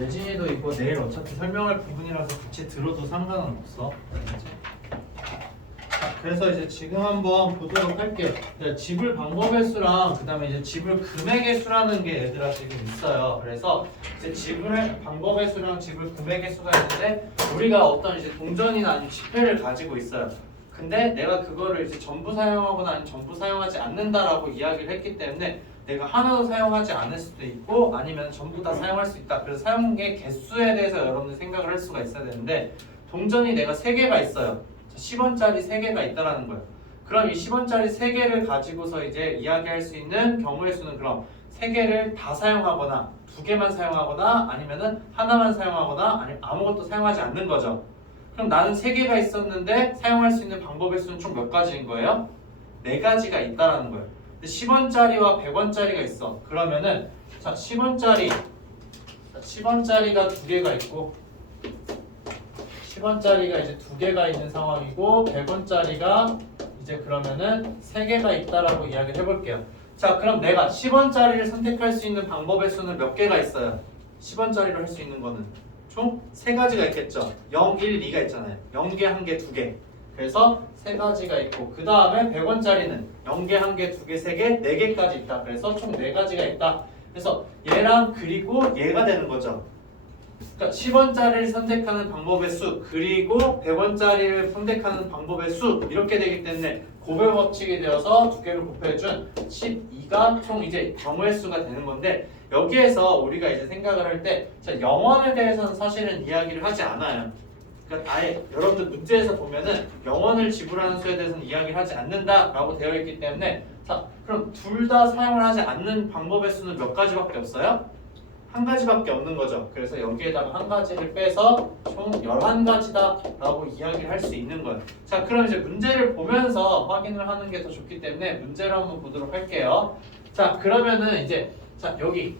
예진이도 이거 내일 어차피 설명할 부분이라서 같이 들어도 상관은 없어. 자, 그래서 이제 지금 한번 보도록 할게요. 지불 방법의 수랑 그다음에 이제 지불 금액의 수라는 게 얘들아 지금 있어요. 그래서 이제 지불 방법의 수랑 지불 금액의 수가 있는데 우리가 어떤 이제 동전이나 아니면 지폐를 가지고 있어요. 근데 내가 그거를 이제 전부 사용하거나 아니면 전부 사용하지 않는다라고 이야기를 했기 때문에 내가 하나도 사용하지 않을 수도 있고 아니면 전부 다 사용할 수 있다. 그래서 사용의 개수에 대해서 여러분들 생각을 할 수가 있어야 되는데 동전이 내가 3개가 있어요. 10원짜리 3개가 있다라는 거예요. 그럼 이 10원짜리 3개를 가지고서 이제 이야기할 수 있는 경우의 수는 그럼 3개를 다 사용하거나 2개만 사용하거나 아니면은 하나만 사용하거나 아니면 아무것도 사용하지 않는 거죠. 그럼 나는 3개가 있었는데 사용할 수 있는 방법의 수는 총 몇 가지인 거예요? 4가지가 있다라는 거예요. 10원짜리와 100원짜리가 있어. 그러면은 자 10원짜리가 2개가 있고 10원짜리가 이제 2개가 있는 상황이고 100원짜리가 이제 그러면은 3개가 있다라고 이야기를 해볼게요. 자 그럼 내가 10원짜리를 선택할 수 있는 방법의 수는 몇 개가 있어요? 10원짜리로 할 수 있는 거는 총 3가지가 있겠죠. 0, 1, 2가 있잖아요. 0개, 1개, 2개. 그래서 3가지가 있고 그 다음에 100원짜리는 0개, 1개, 2개, 3개, 4개까지 있다. 그래서 총 4가지가 있다. 그래서 얘랑 그리고 얘가 되는 거죠. 그러니까 10원짜리를 선택하는 방법의 수 그리고 100원짜리를 선택하는 방법의 수 이렇게 되기 때문에 고별 법칙이 되어서 2개를 곱해준 12가 총 이제 경우의 수가 되는 건데 여기에서 우리가 이제 생각을 할 때 0원에 대해서는 사실은 이야기를 하지 않아요. 그러니까 아예 여러분들 문제에서 보면은 0원을 지불하는 수에 대해서는 이야기를 하지 않는다라고 되어 있기 때문에 자 그럼 둘 다 사용을 하지 않는 방법의 수는 몇 가지밖에 없어요? 한 가지밖에 없는 거죠. 그래서 여기에다가 한 가지를 빼서 총 11가지다 라고 이야기를 할 수 있는 거예요. 자 그럼 이제 문제를 보면서 확인을 하는 게 더 좋기 때문에 문제를 한번 보도록 할게요. 자 그러면은 이제 자 여기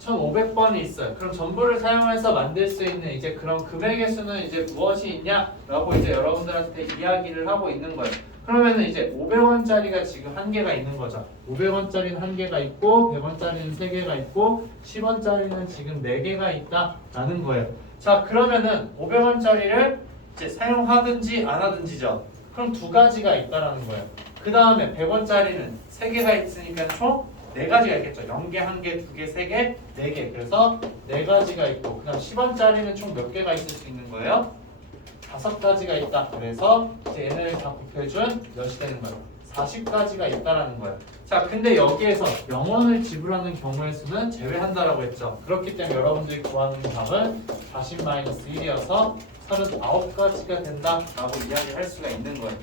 1500번이 있어요. 그럼 전부를 사용해서 만들 수 있는 이제 그런 금액의 수는 이제 무엇이 있냐라고 이제 여러분들한테 이야기를 하고 있는 거예요. 그러면은 이제 500원짜리가 지금 1개가 있는 거죠. 500원짜리는 1개가 있고 100원짜리는 3개가 있고 10원짜리는 지금 4개가 있다라는 거예요. 자 그러면은 500원짜리를 이제 사용하든지 안 하든지죠. 그럼 2가지가 있다라는 거예요. 그 다음에 100원짜리는 3개가 있으니까 총 4가지가 있겠죠. 0개, 1개, 2개, 3개, 4개. 그래서 4가지가 있고 그 다음 10원짜리는 총 몇 개가 있을 수 있는 거예요? 5가지가 있다. 그래서 이제 얘네를 다 곱해준 몇이 되는 거예요? 40가지가 있다라는 거예요. 자, 근데 여기에서 0원을 지불하는 경우의 수는 제외한다라고 했죠. 그렇기 때문에 여러분들이 구하는 답은 40-1이어서 39가지가 된다라고 이야기할 수가 있는 거예요.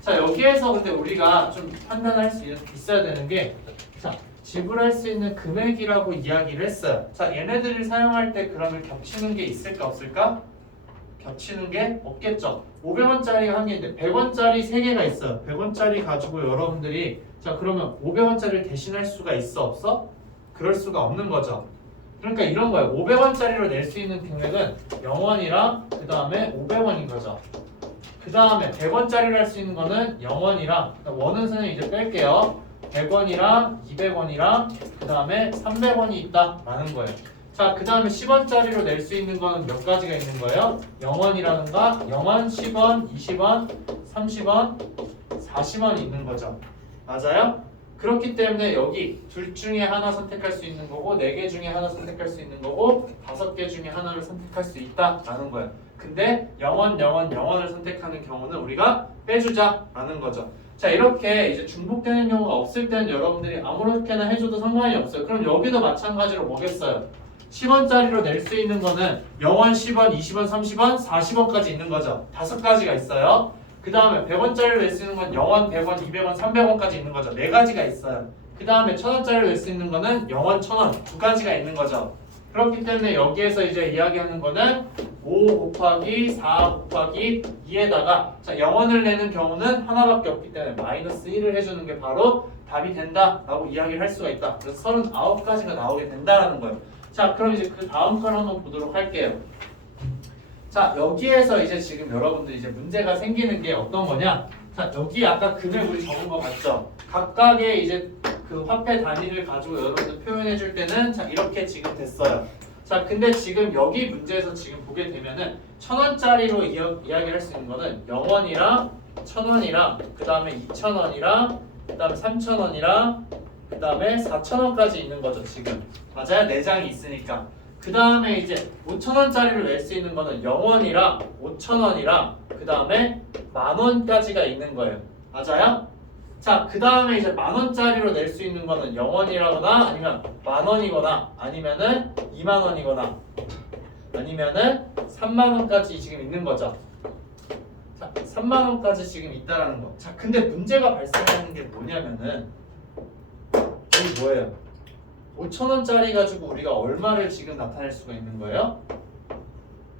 자, 여기에서 근데 우리가 좀 판단할 수 있어야 되는 게 자, 지불할 수 있는 금액이라고 이야기를 했어요. 자, 얘네들을 사용할 때 그러면 겹치는 게 있을까 없을까? 겹치는 게 없겠죠. 500원짜리가 1개인데 100원짜리 3개가 있어요. 100원짜리 가지고 여러분들이 자 그러면 500원짜리를 대신할 수가 있어 없어? 그럴 수가 없는 거죠. 그러니까 이런 거예요. 500원짜리로 낼 수 있는 금액은 0원이랑 그 다음에 500원인 거죠. 그 다음에 100원짜리로 할 수 있는 거는 0원이랑 원은 선생님 이제 뺄게요. 100원이랑 200원이랑 그 다음에 300원이 있다라는 거예요. 자, 그 다음에 10원짜리로 낼 수 있는 거는 몇 가지가 있는 거예요? 0원이라든가 0원, 10원, 20원, 30원, 40원이 있는 거죠. 맞아요? 그렇기 때문에 여기 둘 중에 하나 선택할 수 있는 거고 4개 중에 하나 선택할 수 있는 거고 5개 중에 하나를 선택할 수 있다라는 거예요. 근데 0원, 0원, 0원을 선택하는 경우는 우리가 빼주자라는 거죠. 자 이렇게 이제 중복되는 경우가 없을 때는 여러분들이 아무렇게나 해줘도 상관이 없어요. 그럼 여기도 마찬가지로 뭐겠어요? 10원짜리로 낼 수 있는 거는 0원, 10원, 20원, 30원, 40원까지 있는 거죠. 5가지가 있어요. 그 다음에 100원짜리로 낼 수 있는 건 0원, 100원, 200원, 300원까지 있는 거죠. 4가지가 있어요. 그 다음에 1000원짜리로 낼 수 있는 거는 0원, 1000원 2가지가 있는 거죠. 그렇기 때문에 여기에서 이제 이야기하는 거는 5 곱하기 4 곱하기 2에다가 자 0원을 내는 경우는 하나밖에 없기 때문에 마이너스 1을 해주는 게 바로 답이 된다라고 이야기를 할 수가 있다. 그래서 39가지가 나오게 된다라는 거예요. 자 그럼 이제 그 다음 걸 한번 보도록 할게요. 자 여기에서 이제 지금 여러분들 이제 문제가 생기는 게 어떤 거냐? 자 여기 아까 금액 우리 적은 거 맞죠? 각각의 이제 그 화폐 단위를 가지고 여러분들 표현해 줄 때는 자 이렇게 지금 됐어요. 자 근데 지금 여기 문제에서 지금 보게 되면은 1,000원짜리로 이야기를 할 수 있는 거는 0원이랑 1,000원이랑 그 다음에 2,000원이랑 그 다음에 3,000원이랑 그 다음에 4,000원까지 있는 거죠 지금. 맞아요? 4장이 있으니까. 그 다음에 이제 5,000원짜리를 낼 수 있는 거는 0원이랑 5,000원이랑 그 다음에 10,000원까지가 있는 거예요. 맞아요? 자, 그 다음에 이제 10,000원짜리로 낼 수 있는 거는 0원이라거나 아니면 10,000원이거나 아니면은 20,000원이거나 아니면은 30,000원까지 지금 있는 거죠. 자, 30,000원까지 지금 있다라는 거. 자, 근데 문제가 발생하는 게 뭐냐면은 여기 뭐예요? 5,000원짜리 가지고 우리가 얼마를 지금 나타낼 수가 있는 거예요?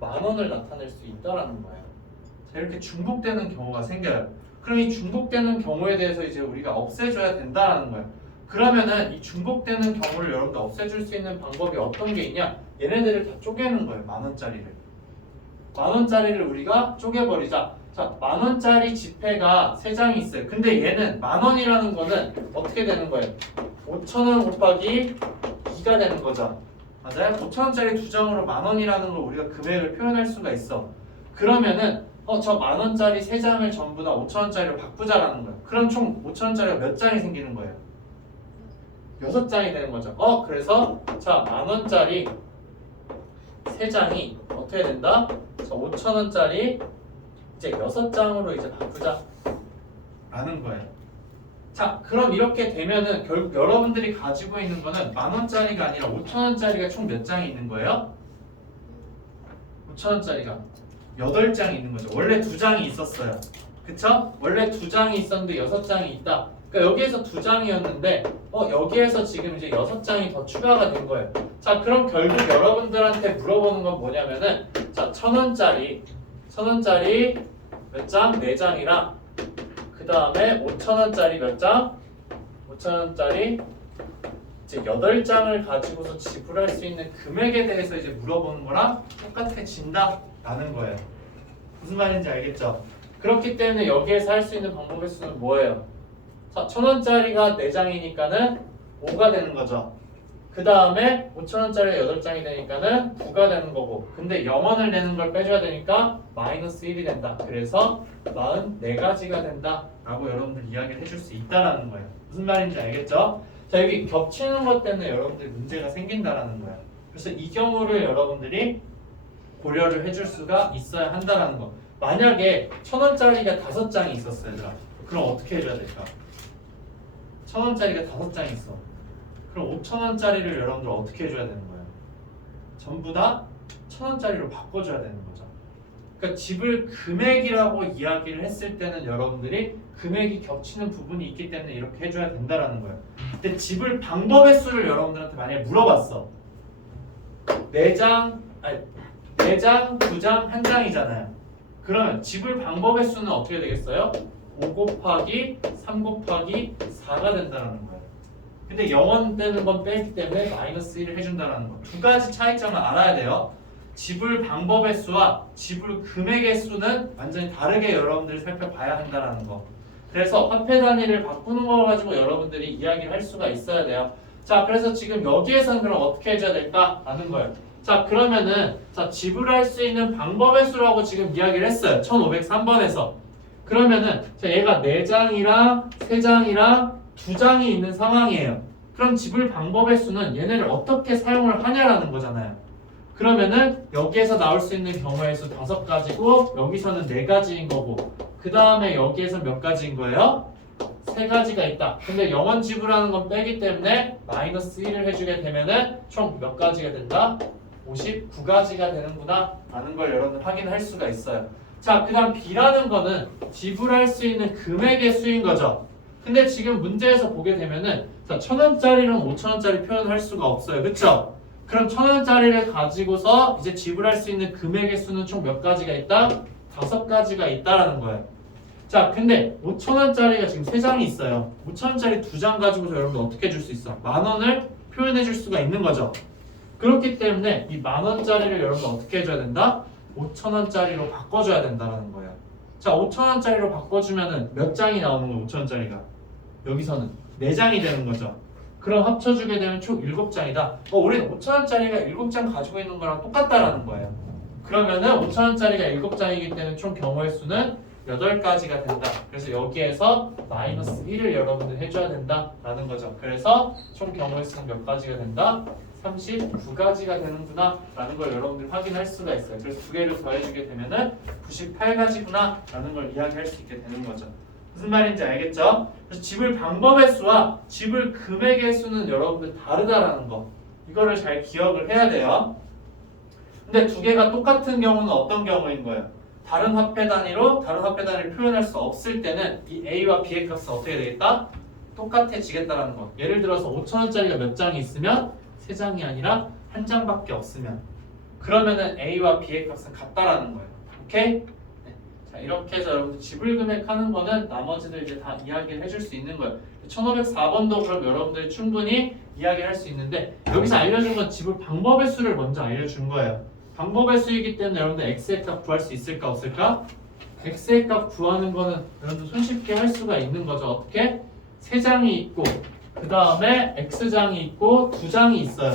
10,000원을 나타낼 수 있다라는 거예요. 자, 이렇게 중복되는 경우가 생겨요. 그럼 이 중복되는 경우에 대해서 이제 우리가 없애줘야 된다라는 거예요. 그러면은 이 중복되는 경우를 여러분들 없애줄 수 있는 방법이 어떤 게 있냐? 얘네들을 다 쪼개는 거예요. 10,000원짜리를. 10,000원짜리를 우리가 쪼개버리자. 자, 10,000원짜리 지폐가 3장이 있어요. 근데 얘는 10,000원이라는 거는 어떻게 되는 거예요? 5,000원 곱하기 2가 되는 거죠. 맞아요? 5,000원짜리 2장으로 10,000원이라는 걸 우리가 금액을 표현할 수가 있어. 그러면은 저 10,000원짜리 3장을 전부 다 5,000원짜리로 바꾸자라는 거예요. 그럼 총 5,000원짜리가 몇 장이 생기는 거예요? 6장이 되는 거죠. 그래서 자 10,000원짜리 3장이 어떻게 된다? 자 5,000원짜리 이제 6장으로 이제 바꾸자 라는 거예요. 자 그럼 이렇게 되면은 결국 여러분들이 가지고 있는 거는 10,000원짜리가 아니라 5,000원짜리가 총 몇 장이 있는 거예요? 5,000원짜리가 8장이 있는 거죠. 원래 2장이 있었어요. 그쵸? 원래 2장이 있었는데 6장이 있다. 그러니까 여기에서 2장이었는데 여기에서 지금 이제 6장이 더 추가가 된 거예요. 자 그럼 결국 여러분들한테 물어보는 건 뭐냐면은 자 1,000원짜리 몇 장? 4장이랑 그 다음에 5,000원짜리 몇 장? 5,000원짜리 이제 8장을 가지고서 지불할 수 있는 금액에 대해서 이제 물어보는 거랑 똑같아진다 라는 거예요. 무슨 말인지 알겠죠? 그렇기 때문에 여기에서 할 수 있는 방법의 수는 뭐예요? 자, 1,000원짜리가 4장이니까는 5가 되는 거죠. 그 다음에 5,000원짜리가 8장이 되니까는 9가 되는 거고, 근데 0원을 내는 걸 빼줘야 되니까 마이너스 1이 된다. 그래서 44가지가 된다 라고 여러분들 이야기를 해줄 수 있다라는 거예요. 무슨 말인지 알겠죠? 자, 여기 겹치는 것 때문에 여러분들 문제가 생긴다라는 거예요. 그래서 이 경우를 여러분들이 고려를 해줄 수가 있어야 한다라는 거. 만약에 1,000원짜리가 5장이 있었어요. 얘들아. 그럼 어떻게 해줘야 될까? 1,000원짜리가 5장이 있어. 그럼 5,000원짜리를 여러분들 어떻게 해줘야 되는 거예요? 전부 다 1,000원짜리로 바꿔줘야 되는 거죠. 그러니까 지불 금액이라고 이야기를 했을 때는 여러분들이 금액이 겹치는 부분이 있기 때문에 이렇게 해줘야 된다라는 거예요. 근데 지불 방법의 수를 여러분들한테 만약에 물어봤어. 4장, 2장, 1장이잖아요. 그러면 지불 방법의 수는 어떻게 되겠어요? 5 곱하기 3 곱하기 4가 된다는 거예요. 근데 0원 되는 건 빼기 때문에 마이너스 1을 해준다는 거. 두 가지 차이점을 알아야 돼요. 지불 방법의 수와 지불 금액의 수는 완전히 다르게 여러분들이 살펴봐야 한다는 거. 그래서 화폐 단위를 바꾸는 거 가지고 여러분들이 이야기를 할 수가 있어야 돼요. 자, 그래서 지금 여기에서는 그럼 어떻게 해줘야 될까? 라는 거예요. 자, 그러면은 자 지불할 수 있는 방법의 수라고 지금 이야기를 했어요. 1503번에서. 그러면은 자 얘가 4장이랑 3장이랑 2장이 있는 상황이에요. 그럼 지불 방법의 수는 얘네를 어떻게 사용을 하냐라는 거잖아요. 그러면은 여기에서 나올 수 있는 경우의 수 5가지고 여기서는 4가지인 거고 그 다음에 여기에서 몇 가지인 거예요? 3가지가 있다. 근데 0원 지불하는 건 빼기 때문에 마이너스 1을 해주게 되면은 총 몇 가지가 된다? 59가지가 되는구나 라는 걸 여러분들 확인할 수가 있어요. 자, 그 다음 B라는 거는 지불할 수 있는 금액의 수인 거죠. 근데 지금 문제에서 보게 되면은 자 1,000원짜리랑 5,000원짜리 표현할 수가 없어요. 그쵸? 그럼 1,000원짜리를 가지고서 이제 지불할 수 있는 금액의 수는 총 몇 가지가 있다? 5가지가 있다라는 거예요. 자, 근데 5,000원짜리가 지금 3장이 있어요. 5,000원짜리 2장 가지고서 여러분들 어떻게 해줄 수 있어? 10,000원을 표현해 줄 수가 있는 거죠. 그렇기 때문에 이 10,000원짜리를 여러분들 어떻게 해줘야 된다? 5,000원짜리로 바꿔줘야 된다는 거예요. 자, 5,000원짜리로 바꿔주면은 몇 장이 나오는 거예요? 5,000원짜리가 여기서는 4장이 되는 거죠. 그럼 합쳐주게 되면 총 7장이다. 우리는 5,000원짜리가 7장 가지고 있는 거랑 똑같다라는 거예요. 그러면은 5,000원짜리가 7장이기 때문에 총 경우의 수는 8가지가 된다. 그래서 여기에서 마이너스 1을 여러분들 해줘야 된다라는 거죠. 그래서 총 경우의 수는 몇 가지가 된다? 39가지가 되는구나 라는 걸 여러분들이 확인할 수가 있어요. 그래서 두 개를 더해주게 되면은 98가지구나 라는 걸 이야기할 수 있게 되는 거죠. 무슨 말인지 알겠죠? 그래서 지불 방법의 수와 지불 금액의 수는 여러분들 다르다라는 거, 이거를 잘 기억을 해야 돼요. 근데 두 개가 똑같은 경우는 어떤 경우인 거예요? 다른 화폐 단위를 표현할 수 없을 때는 이 A와 B의 값은 어떻게 되겠다? 똑같아지겠다라는 거. 예를 들어서 5,000원짜리가 몇 장이 있으면 3장이 아니라 1장밖에 없으면, 그러면은 A와 B의 값은 같다라는 거예요. 오케이? 네. 자, 이렇게 해서 여러분들 지불 금액 하는 거는 나머지들 이제 다 이야기를 해줄 수 있는 거예요. 1504번도 그럼 여러분들이 충분히 이야기할 수 있는데, 여기서 알려준 건 지불 방법의 수를 먼저 알려준 거예요. 방법의 수이기 때문에 여러분들 x의 값 구할 수 있을까 없을까? x의 값 구하는 거는 여러분들 손쉽게 할 수가 있는 거죠. 어떻게? 3장이 있고 그 다음에 x장이 있고 2장이 있어요.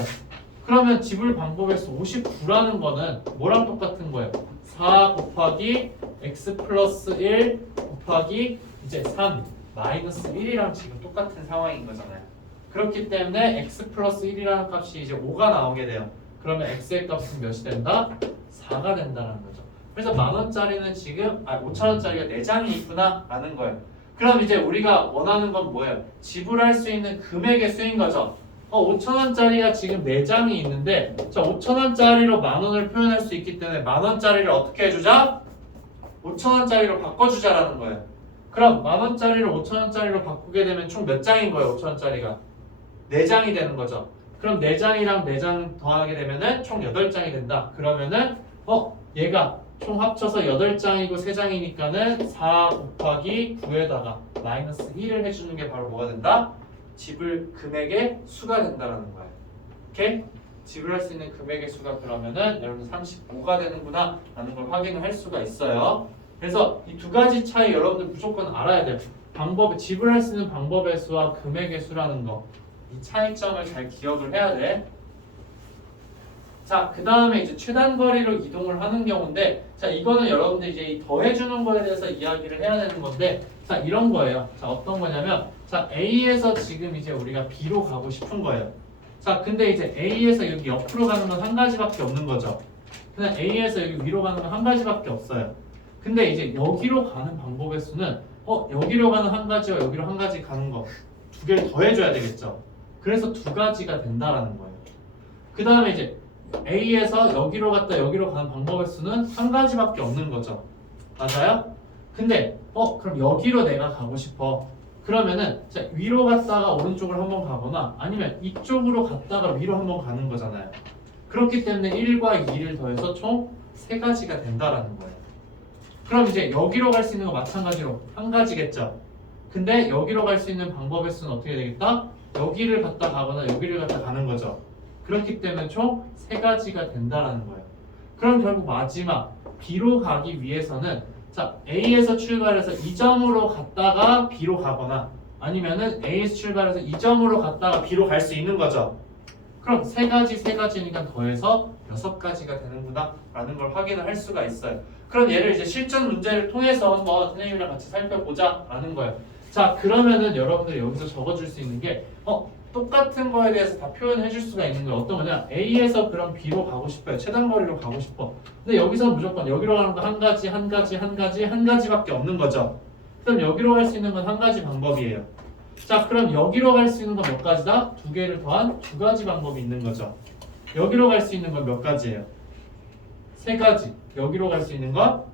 그러면 지불 방법의 수 59라는 거는 뭐랑 똑같은 거예요? 4 곱하기 x 플러스 1 곱하기 이제 3 마이너스 1이랑 지금 똑같은 상황인 거잖아요. 그렇기 때문에 x 플러스 1이라는 값이 이제 5가 나오게 돼요. 그러면 x의 값은 몇이 된다? 4가 된다는 거죠. 그래서 10,000원짜리는 지금 5,000원짜리가 4장이 있구나 라는 거예요. 그럼 이제 우리가 원하는 건 뭐예요? 지불할 수 있는 금액의 수인 거죠. 5,000원짜리가 지금 4장이 있는데, 자 5,000원짜리로 10,000원을 표현할 수 있기 때문에 10,000원짜리를 어떻게 해주자? 5,000원짜리로 바꿔주자라는 거예요. 그럼 10,000원짜리를 5,000원짜리로 바꾸게 되면 총 몇 장인 거예요? 5,000원짜리가 4장이 되는 거죠. 그럼 4장이랑 4장 더하게 되면은 총 8장이 된다. 그러면은 얘가 총 합쳐서 8장이고 3장이니까는 4 곱하기 9에다가 마이너스 1을 해주는 게 바로 뭐가 된다? 지불 금액의 수가 된다라는 거예요. 오케이? 지불할 수 있는 금액의 수가 그러면은 여러분 35가 되는구나 라는 걸 확인을 할 수가 있어요. 그래서 이 두 가지 차이 여러분들 무조건 알아야 돼요. 지불할 수 있는 방법의 수와 금액의 수라는 거, 이 차이점을 잘 기억을 해야 돼. 자, 그 다음에 이제 최단 거리로 이동을 하는 경우인데, 자, 이거는 여러분들 이제 이 더해주는 거에 대해서 이야기를 해야 되는 건데, 자, 이런 거예요. 자, 어떤 거냐면, 자, A에서 지금 이제 우리가 B로 가고 싶은 거예요. 자, 근데 이제 A에서 여기 옆으로 가는 건 한 가지밖에 없는 거죠. 그냥 A에서 여기 위로 가는 건 한 가지밖에 없어요. 근데 이제 여기로 가는 방법의 수는, 여기로 가는 한 가지와 여기로 한 가지 가는 거 두 개를 더해줘야 되겠죠. 그래서 2가지가 된다라는 거예요. 그 다음에 이제 A에서 여기로 갔다 여기로 가는 방법의 수는 한 가지밖에 없는 거죠. 맞아요? 근데 그럼 여기로 내가 가고 싶어. 그러면은 자, 위로 갔다가 오른쪽으로 한번 가거나 아니면 이쪽으로 갔다가 위로 한번 가는 거잖아요. 그렇기 때문에 1과 2를 더해서 총 3가지가 된다라는 거예요. 그럼 이제 여기로 갈 수 있는 거 마찬가지로 한 가지겠죠. 근데 여기로 갈 수 있는 방법의 수는 어떻게 되겠다? 여기를 갔다 가거나 여기를 갔다 가는 거죠. 그렇기 때문에 총 3가지가 된다라는 거예요. 그럼 결국 마지막 B로 가기 위해서는 자, A에서 출발해서 이 점으로 갔다가 B로 가거나 아니면은 A에서 출발해서 이 점으로 갔다가 B로 갈 수 있는 거죠. 그럼 3가지니까 더해서 6가지가 되는구나 라는 걸 확인을 할 수가 있어요. 그럼 얘를 이제 실전 문제를 통해서 한번 선생님이랑 같이 살펴보자 라는 거예요. 자, 그러면은 여러분들이 여기서 적어줄 수 있는 게 똑같은 거에 대해서 다 표현해 줄 수가 있는 거예요. 어떤 거냐? A에서 그럼 B로 가고 싶어요. 최단거리로 가고 싶어. 근데 여기서는 무조건 여기로 가는 거 한 가지밖에 없는 거죠. 그럼 여기로 갈 수 있는 건 한 가지 방법이에요. 자, 그럼 여기로 갈 수 있는 건 몇 가지다? 2개를 더한 2가지 방법이 있는 거죠. 여기로 갈 수 있는 건 몇 가지예요? 3가지. 여기로 갈 수 있는 건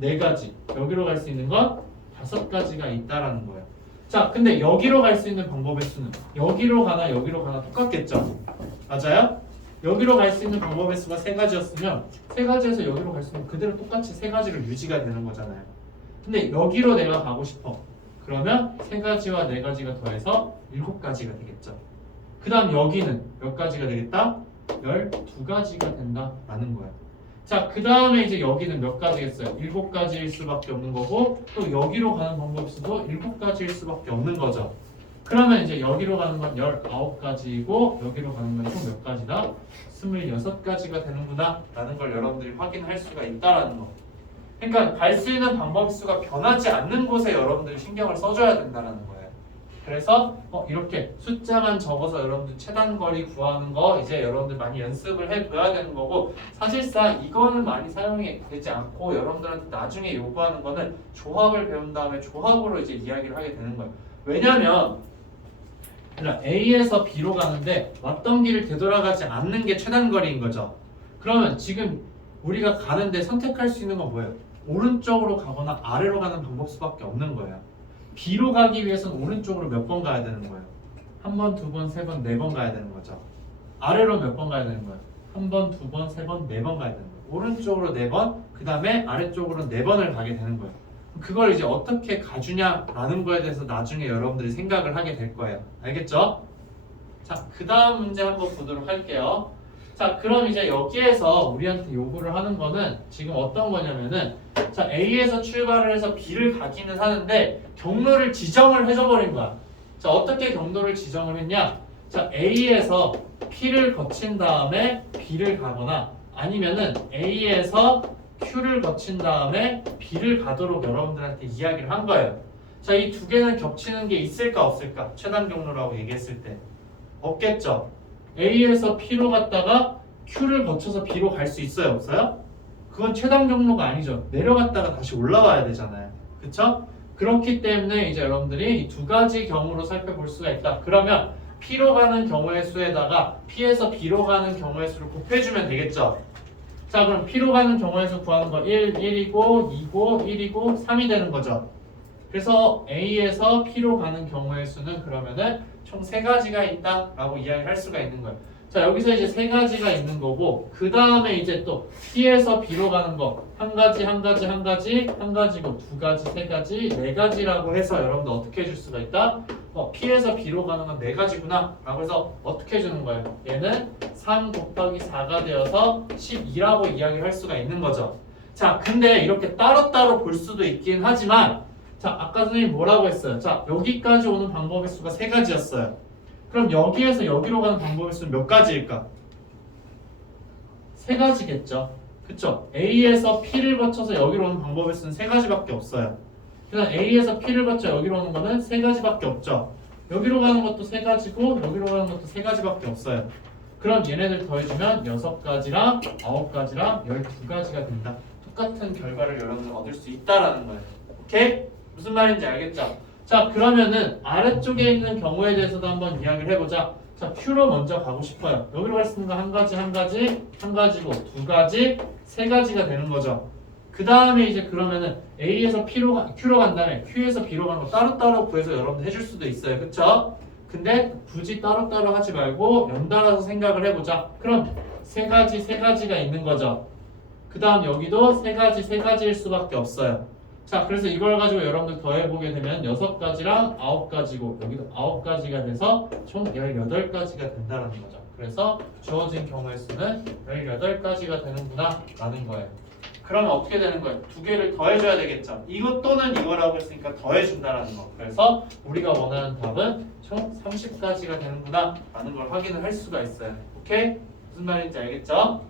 4가지. 여기로 갈 수 있는 건 5가지가 있다라는 거예요. 자, 근데 여기로 갈 수 있는 방법의 수는 여기로 가나 여기로 가나 똑같겠죠? 맞아요? 여기로 갈 수 있는 방법의 수가 3가지였으면 3가지에서 여기로 갈 수 있는 그대로 똑같이 3가지로 유지가 되는 거잖아요. 근데 여기로 내가 가고 싶어. 그러면 3가지와 4가지가 더해서 7가지가 되겠죠. 그 다음 여기는 몇 가지가 되겠다? 12가지가 된다라는 거예요. 자, 그 다음에 이제 여기는 몇 가지겠어요? 7가지일 수밖에 없는 거고 또 여기로 가는 방법 수도 7가지일 수밖에 없는 거죠. 그러면 이제 여기로 가는 건 19가지이고 여기로 가는 건 총 몇 가지다? 26가지가 되는구나 라는 걸 여러분들이 확인할 수가 있다라는 거. 그러니까 갈 수 있는 방법 수가 변하지 않는 곳에 여러분들이 신경을 써줘야 된다는 거예요. 그래서 이렇게 숫자만 적어서 여러분들 최단거리 구하는 거 이제 여러분들 많이 연습을 해둬야 되는 거고, 사실상 이거는 많이 사용이 되지 않고 여러분들한테 나중에 요구하는 거는 조합을 배운 다음에 조합으로 이제 이야기를 하게 되는 거예요. 왜냐면 A에서 B로 가는데 왔던 길을 되돌아가지 않는 게 최단거리인 거죠. 그러면 지금 우리가 가는데 선택할 수 있는 건 뭐예요? 오른쪽으로 가거나 아래로 가는 방법 수밖에 없는 거예요. B로 가기 위해서는 오른쪽으로 몇 번 가야 되는 거예요? 한 번, 두 번, 세 번, 네 번 가야 되는 거죠. 아래로 몇 번 가야 되는 거예요? 한 번, 두 번, 세 번, 네 번 가야 되는 거예요. 오른쪽으로 네 번, 그 다음에 아래쪽으로 네 번을 가게 되는 거예요. 그걸 이제 어떻게 가주냐라는 거에 대해서 나중에 여러분들이 생각을 하게 될 거예요. 알겠죠? 자, 그 다음 문제 한번 보도록 할게요. 자, 그럼 이제 여기에서 우리한테 요구를 하는 거는 지금 어떤 거냐면은, 자, A에서 출발을 해서 B를 가기는 하는데 경로를 지정을 해줘버린 거야. 자, 어떻게 경로를 지정을 했냐? 자, A에서 P를 거친 다음에 B를 가거나 아니면은 A에서 Q를 거친 다음에 B를 가도록 여러분들한테 이야기를 한 거예요. 자, 이 두 개는 겹치는 게 있을까 없을까? 최단 경로라고 얘기했을 때 없겠죠. A에서 P로 갔다가 Q를 거쳐서 B로 갈 수 있어요? 없어요? 그건 최단 경로가 아니죠. 내려갔다가 다시 올라와야 되잖아요. 그쵸? 그렇기 때문에 이제 여러분들이 이 두 가지 경우로 살펴볼 수가 있다. 그러면 P로 가는 경우의 수에다가 P에서 B로 가는 경우의 수를 곱해주면 되겠죠. 자, 그럼 P로 가는 경우의 수 구하는 거 1이고 2고 1이고 3이 되는 거죠. 그래서 A에서 P로 가는 경우의 수는 그러면은 총 3가지가 있다라고 이야기할 수가 있는 거예요. 자, 여기서 이제 3가지가 있는 거고, 그 다음에 이제 또 P에서 B로 가는 거 한 가지, 한 가지, 한 가지, 한 가지고 2가지, 3가지, 4가지라고 해서 여러분들 어떻게 해줄 수가 있다? P에서 B로 가는 건 4가지구나 라고 해서 어떻게 해주는 거예요? 얘는 3 곱하기 4가 되어서 12라고 이야기를 할 수가 있는 거죠. 자, 근데 이렇게 따로따로 볼 수도 있긴 하지만, 자, 아까 선생님이 뭐라고 했어요? 자, 여기까지 오는 방법의 수가 3가지였어요. 그럼 여기에서 여기로 가는 방법의 수는 몇 가지일까? 3가지겠죠. 그쵸? A에서 P를 거쳐서 여기로 오는 방법의 수는 3가지밖에 없어요. 그냥 A에서 P를 거쳐 여기로 오는 거는 3가지밖에 없죠. 여기로 가는 것도 3가지고 여기로 가는 것도 3가지밖에 없어요. 그럼 얘네들 더해주면 6가지랑 9가지랑 12가지가 된다. 똑같은 결과를 여러분들 얻을 수 있다라는 거예요. 오케이? 무슨 말인지 알겠죠? 자, 그러면은 아래쪽에 있는 경우에 대해서도 한번 이야기를 해보자. 자, Q로 먼저 가고 싶어요. 여기로 갈 수 있는 거 한 가지, 한 가지, 한 가지고 2가지, 3가지가 되는 거죠. 그 다음에 이제 그러면은 A에서 Q로 간 다음에 Q에서 B로 가는 거 따로따로 구해서 여러분들 해줄 수도 있어요. 그쵸? 근데 굳이 따로따로 하지 말고 연달아서 생각을 해보자. 그럼 3가지, 3가지가 있는 거죠. 그 다음 여기도 3가지, 3가지일 수밖에 없어요. 자, 그래서 이걸 가지고 여러분들 더해보게 되면 6가지랑 9가지고 여기도 9가지가 돼서 총 18가지가 된다는 거죠. 그래서 주어진 경우의 수는 18가지가 되는구나 라는 거예요. 그러면 어떻게 되는 거예요? 2개를 더해줘야 되겠죠. 이것 또는 이거라고 했으니까 더해준다라는 거. 그래서 우리가 원하는 답은 총 30가지가 되는구나 라는 걸 확인을 할 수가 있어요. 오케이? 무슨 말인지 알겠죠?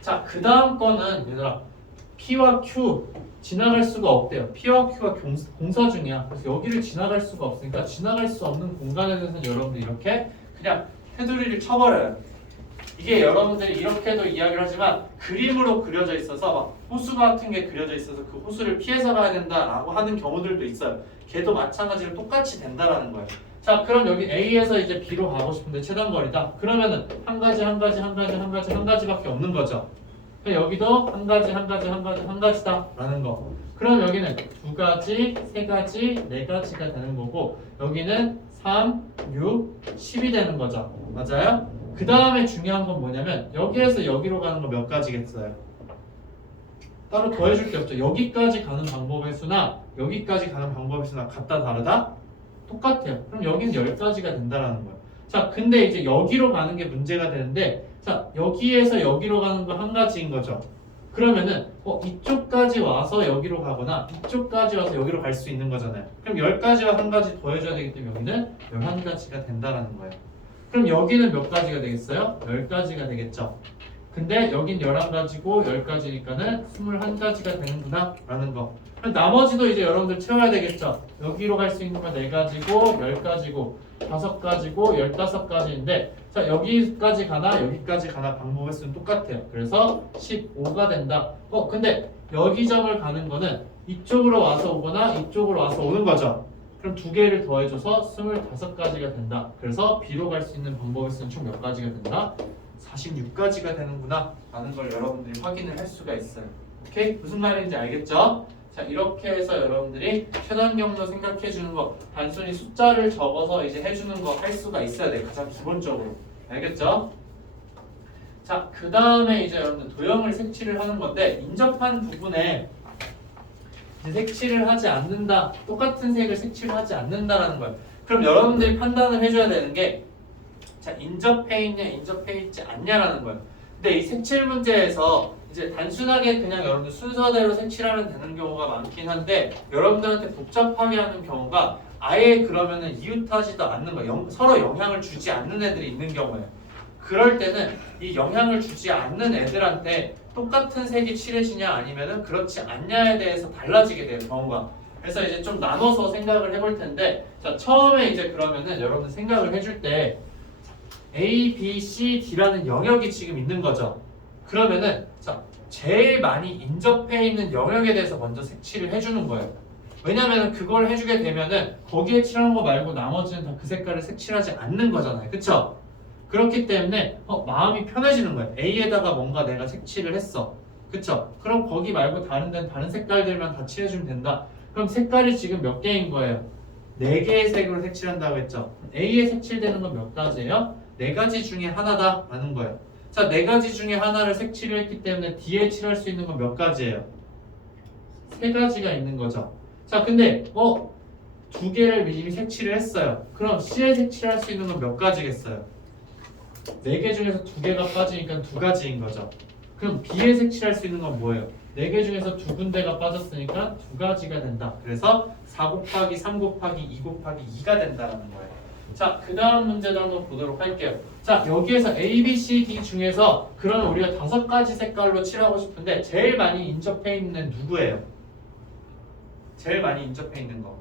자, 그 다음 거는 얘들아, P와 Q 지나갈 수가 없대요. P와 Q가 공사 중이야. 그래서 여기를 지나갈 수가 없으니까 지나갈 수 없는 공간에 대해서는 여러분들 이렇게 그냥 테두리를 쳐버려요. 이게 여러분들이 이렇게도 이야기를 하지만 그림으로 그려져 있어서 막 호수 같은 게 그려져 있어서 그 호수를 피해서 가야 된다라고 하는 경우들도 있어요. 걔도 마찬가지로 똑같이 된다라는 거예요. 자, 그럼 여기 A에서 이제 B로 가고 싶은데 최단거리다. 그러면은 한 가지, 한 가지, 한 가지, 한 가지, 한 가지밖에 없는 거죠. 여기도 한 가지, 한 가지, 한 가지, 한 가지다 라는 거. 그럼 여기는 2가지, 3가지, 4가지가 되는 거고 여기는 3, 6, 10이 되는 거죠. 맞아요? 그 다음에 중요한 건 뭐냐면 여기에서 여기로 가는 거 몇 가지겠어요? 따로 더해줄 게 없죠. 여기까지 가는 방법의 수나 여기까지 가는 방법의 수나 같다 다르다? 똑같아요. 그럼 여기는 10가지가 된다라는 거예요. 자, 근데 이제 여기로 가는 게 문제가 되는데 자, 여기에서 여기로 가는 거 한 가지인 거죠. 그러면은 이쪽까지 와서 여기로 가거나 이쪽까지 와서 여기로 갈 수 있는 거잖아요. 그럼 10가지와 한 가지 더해줘야 되기 때문에 여기는 11가지가 된다라는 거예요. 그럼 여기는 몇 가지가 되겠어요? 10가지가 되겠죠. 근데 여긴 11가지고 10가지니까는 21가지가 되는구나 라는 거. 그럼 나머지도 이제 여러분들 채워야 되겠죠. 여기로 갈 수 있는 건 4가지고 10가지고 5가지고 15가지인데 자 여기까지 가나 여기까지 가나 방법의 수는 똑같아요. 그래서 15가 된다. 근데 여기 점을 가는 거는 이쪽으로 와서 오거나 이쪽으로 와서 오는 거죠. 그럼 두 개를 더해줘서 25가지가 된다. 그래서 B로 갈 수 있는 방법의 수는 총 몇 가지가 된다? 46가지가 되는구나 라는 걸 여러분들이 확인을 할 수가 있어요. 오케이? 무슨 말인지 알겠죠? 자 이렇게 해서 여러분들이 최단 경로 생각해 주는 거 단순히 숫자를 적어서 이제 해주는 거 할 수가 있어야 돼. 가장 기본적으로. 알겠죠? 자 그 다음에 이제 여러분들 도형을 색칠을 하는 건데 인접한 부분에 이제 색칠을 하지 않는다. 똑같은 색을 색칠하지 않는다라는 거예요. 그럼 여러분들이 판단을 해줘야 되는 게 자, 인접해 있냐, 인접해 있지 않냐라는 거예요. 근데 이 색칠 문제에서 이제 단순하게 그냥 여러분들 순서대로 색칠하면 되는 경우가 많긴 한데 여러분들한테 복잡하게 하는 경우가 아예 그러면은 이웃하지도 않는 거예요. 서로 영향을 주지 않는 애들이 있는 경우예요. 그럴 때는 이 영향을 주지 않는 애들한테 똑같은 색이 칠해지냐 아니면은 그렇지 않냐에 대해서 달라지게 돼요, 경우가. 그래서 이제 좀 나눠서 생각을 해볼 텐데 자, 처음에 이제 그러면은 여러분들 생각을 해줄 때 A, B, C, D라는 영역이 지금 있는 거죠. 그러면은 자 제일 많이 인접해 있는 영역에 대해서 먼저 색칠을 해주는 거예요. 왜냐면은 그걸 해주게 되면은 거기에 칠하는 거 말고 나머지는 다 그 색깔을 색칠하지 않는 거잖아요. 그쵸? 그렇기 때문에 마음이 편해지는 거예요. A에다가 뭔가 내가 색칠을 했어. 그쵸? 그럼 거기 말고 다른 데는 다른 색깔들만 다 칠해주면 된다. 그럼 색깔이 지금 몇 개인 거예요? 4개의 색으로 색칠한다고 했죠. A에 색칠되는 건 몇 가지예요? 4가지 중에 하나다 라는 거예요. 자, 4가지 중에 하나를 색칠을 했기 때문에 D에 칠할 수 있는 건 몇 가지예요? 3가지가 있는 거죠. 자, 근데 2개를 이미 색칠을 했어요. 그럼 C에 색칠할 수 있는 건 몇 가지겠어요? 4개 중에서 2개가 빠지니까 2가지인 거죠. 그럼 B에 색칠할 수 있는 건 뭐예요? 4개 중에서 2군데가 빠졌으니까 2가지가 된다. 그래서 4 곱하기 3 곱하기 2 곱하기 2가 된다는 거예요. 자, 그 다음 문제도 한번 보도록 할게요. 자, 여기에서 A, B, C, D 중에서 그러면 우리가 5가지 색깔로 칠하고 싶은데 제일 많이 인접해 있는 누구예요? 제일 많이 인접해 있는 거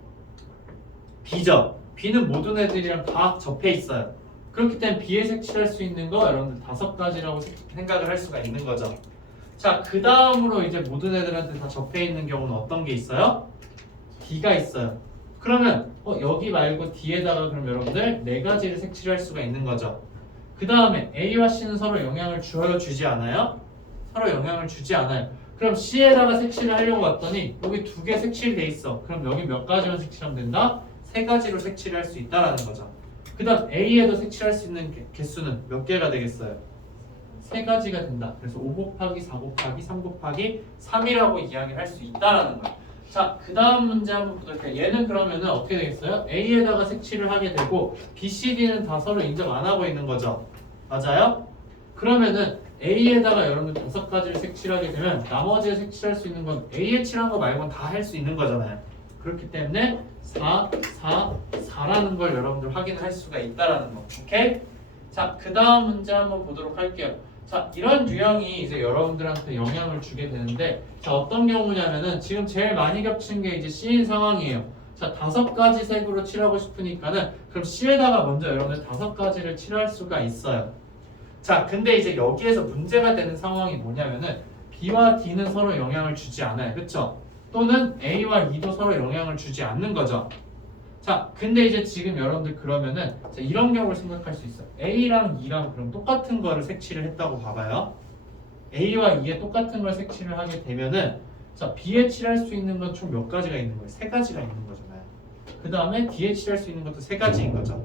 B죠. B는 모든 애들이랑 다 접해 있어요. 그렇기 때문에 B에 색칠할 수 있는 거 여러분들 5가지라고 생각을 할 수가 있는 거죠. 자, 그 다음으로 이제 모든 애들한테 다 접해 있는 경우는 어떤 게 있어요? D가 있어요. 그러면 여기 말고 D에다가 그럼 여러분들 4가지를 색칠할 수가 있는 거죠. 그 다음에 A와 C는 서로 영향을 줘요, 주지 않아요? 서로 영향을 주지 않아요. 그럼 C에다가 색칠을 하려고 왔더니 여기 2개 색칠돼 있어. 그럼 여기 몇 가지만 색칠하면 된다? 3가지로 색칠할 수 있다라는 거죠. 그 다음 A에도 색칠할 수 있는 개수는 몇 개가 되겠어요? 3가지가 된다. 그래서 5 곱하기 4 곱하기 3 곱하기 3이라고 이야기를 할 수 있다라는 거예요. 자, 그 다음 문제 한번 보도록 할게요. 얘는 그러면은 어떻게 되겠어요? A에다가 색칠을 하게 되고 B, C, D는 다 서로 인정 안 하고 있는 거죠. 맞아요? 그러면은 A에다가 여러분들 5가지를 색칠하게 되면 나머지에 색칠할 수 있는 건 A에 칠한 거 말고는 다 할 수 있는 거잖아요. 그렇기 때문에 4, 4, 4라는 걸 여러분들 확인할 수가 있다라는 거. 오케이? 자, 그 다음 문제 한번 보도록 할게요. 자, 이런 유형이 이제 여러분들한테 영향을 주게 되는데 자, 어떤 경우냐면은 지금 제일 많이 겹친 게 이제 C인 상황이에요. 자, 5가지 색으로 칠하고 싶으니까는 그럼 C에다가 먼저 여러분들 5가지를 칠할 수가 있어요. 자, 근데 이제 여기에서 문제가 되는 상황이 뭐냐면은 B와 D는 서로 영향을 주지 않아요. 그쵸? 또는 A와 E도 서로 영향을 주지 않는 거죠. 자, 근데 이제 지금 여러분들 그러면은 자, 이런 경우를 생각할 수 있어요. A랑 E랑 그럼 똑같은 거를 색칠을 했다고 봐봐요. A와 E에 똑같은 걸 색칠을 하게 되면은 자, B에 칠할 수 있는 건 총 몇 가지가 있는 거예요? 3가지가 있는 거잖아요. 그 다음에 D에 칠할 수 있는 것도 3가지인 거죠.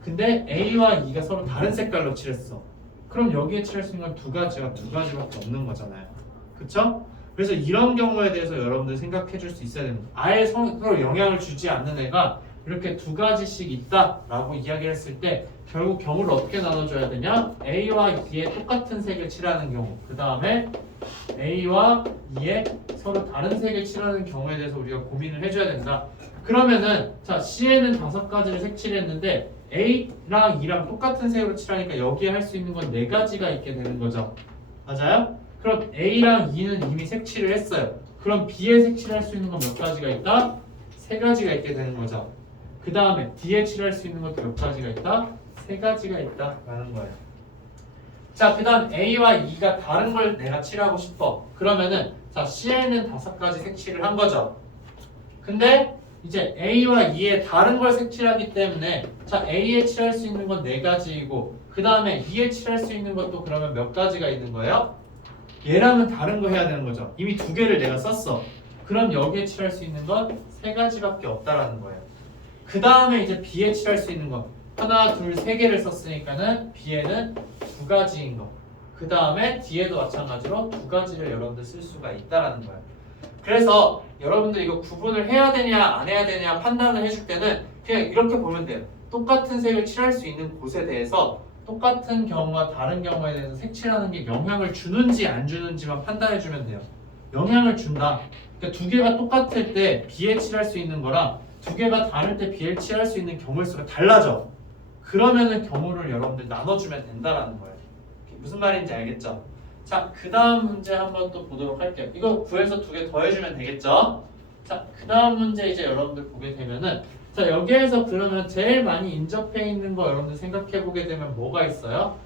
근데 A와 E가 서로 다른 색깔로 칠했어. 그럼 여기에 칠할 수 있는 건 2가지가 2가지밖에 없는 거잖아요. 그쵸? 그래서 이런 경우에 대해서 여러분들 생각해 줄 수 있어야 됩니다. 아예 서로 영향을 주지 않는 애가 이렇게 두 가지씩 있다라고 이야기를 했을 때 결국 경우를 어떻게 나눠줘야 되냐? A와 B에 똑같은 색을 칠하는 경우, 그 다음에 A와 E에 서로 다른 색을 칠하는 경우에 대해서 우리가 고민을 해줘야 된다. 그러면은 자 C에는 5가지를 색칠했는데 A랑 E랑 똑같은 색으로 칠하니까 여기에 할 수 있는 건 4가지가 있게 되는 거죠. 맞아요? 그럼 A랑 E는 이미 색칠을 했어요. 그럼 B에 색칠할 수 있는 건 몇 가지가 있다? 3가지가 있게 되는 거죠. 그 다음에 D에 칠할 수 있는 것도 몇 가지가 있다? 3가지가 있다라는 거예요. 자, 그 다음 A와 E가 다른 걸 내가 칠하고 싶어. 그러면은 자 C에는 5가지 색칠을 한 거죠. 근데 이제 A와 E에 다른 걸 색칠하기 때문에 자 A에 칠할 수 있는 건 4가지이고 그 다음에 E에 칠할 수 있는 것도 그러면 몇 가지가 있는 거예요? 얘랑은 다른 거 해야 되는 거죠. 이미 2개를 내가 썼어. 그럼 여기에 칠할 수 있는 건 3가지밖에 없다라는 거예요. 그 다음에 이제 B에 칠할 수 있는 건 하나, 둘, 3개를 썼으니까는 B에는 2가지인 거. 그 다음에 D에도 마찬가지로 2가지를 여러분들 쓸 수가 있다라는 거예요. 그래서 여러분들 이거 구분을 해야 되냐 안 해야 되냐 판단을 해줄 때는 그냥 이렇게 보면 돼요. 똑같은 색을 칠할 수 있는 곳에 대해서 똑같은 경우와 다른 경우에 대해서 색칠하는 게 영향을 주는지 안 주는지만 판단해주면 돼요. 영향을 준다. 그러니까 2개가 똑같을 때 B에 칠할 수 있는 거랑 2개가 다를 때 B에 칠할 수 있는 경우의 수가 달라져. 그러면은 경우를 여러분들 나눠주면 된다라는 거예요. 무슨 말인지 알겠죠? 자, 그 다음 문제 한번 또 보도록 할게요. 이거 구해서 2개 더해주면 되겠죠? 자, 그 다음 문제 이제 여러분들 보게 되면은 자, 여기에서 그러면 제일 많이 인접해 있는 거 여러분들 생각해 보게 되면 뭐가 있어요?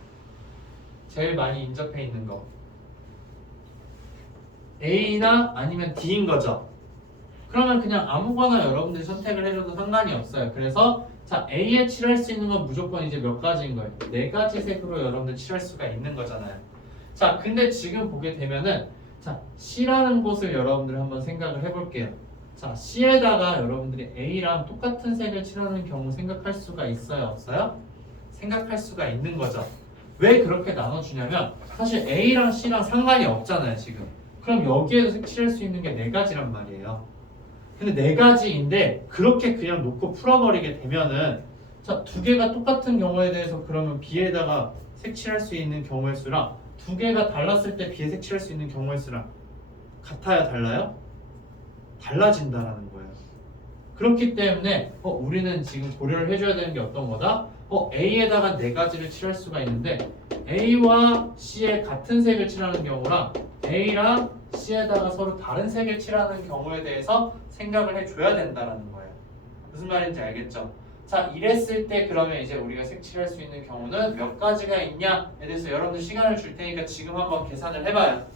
제일 많이 인접해 있는 거 A나 아니면 D인 거죠. 그러면 그냥 아무거나 여러분들이 선택을 해줘도 상관이 없어요. 그래서 자 A에 칠할 수 있는 건 무조건 이제 몇 가지인 거예요? 4가지 색으로 여러분들 칠할 수가 있는 거잖아요. 자 근데 지금 보게 되면은 자 C라는 곳을 여러분들 한번 생각을 해볼게요. 자 C에다가 여러분들이 A랑 똑같은 색을 칠하는 경우 생각할 수가 있어요? 없어요? 생각할 수가 있는 거죠. 왜 그렇게 나눠주냐면 사실 A랑 C랑 상관이 없잖아요 지금. 그럼 여기에도 색칠할 수 있는 게 4가지란 말이에요. 근데 4가지인데 그렇게 그냥 놓고 풀어버리게 되면은 자 2개가 똑같은 경우에 대해서 그러면 B에다가 색칠할 수 있는 경우의 수랑 2개가 달랐을 때 B에 색칠할 수 있는 경우의 수랑 같아요? 달라요? 달라진다라는 거예요. 그렇기 때문에 우리는 지금 고려를 해줘야 되는 게 어떤 거다? A에다가 4가지를 칠할 수가 있는데 A와 C에 같은 색을 칠하는 경우랑 A랑 C에다가 서로 다른 색을 칠하는 경우에 대해서 생각을 해줘야 된다는 거예요. 무슨 말인지 알겠죠? 자, 이랬을 때 그러면 이제 우리가 색칠할 수 있는 경우는 몇 가지가 있냐에 대해서 여러분들 시간을 줄 테니까 지금 한번 계산을 해봐요.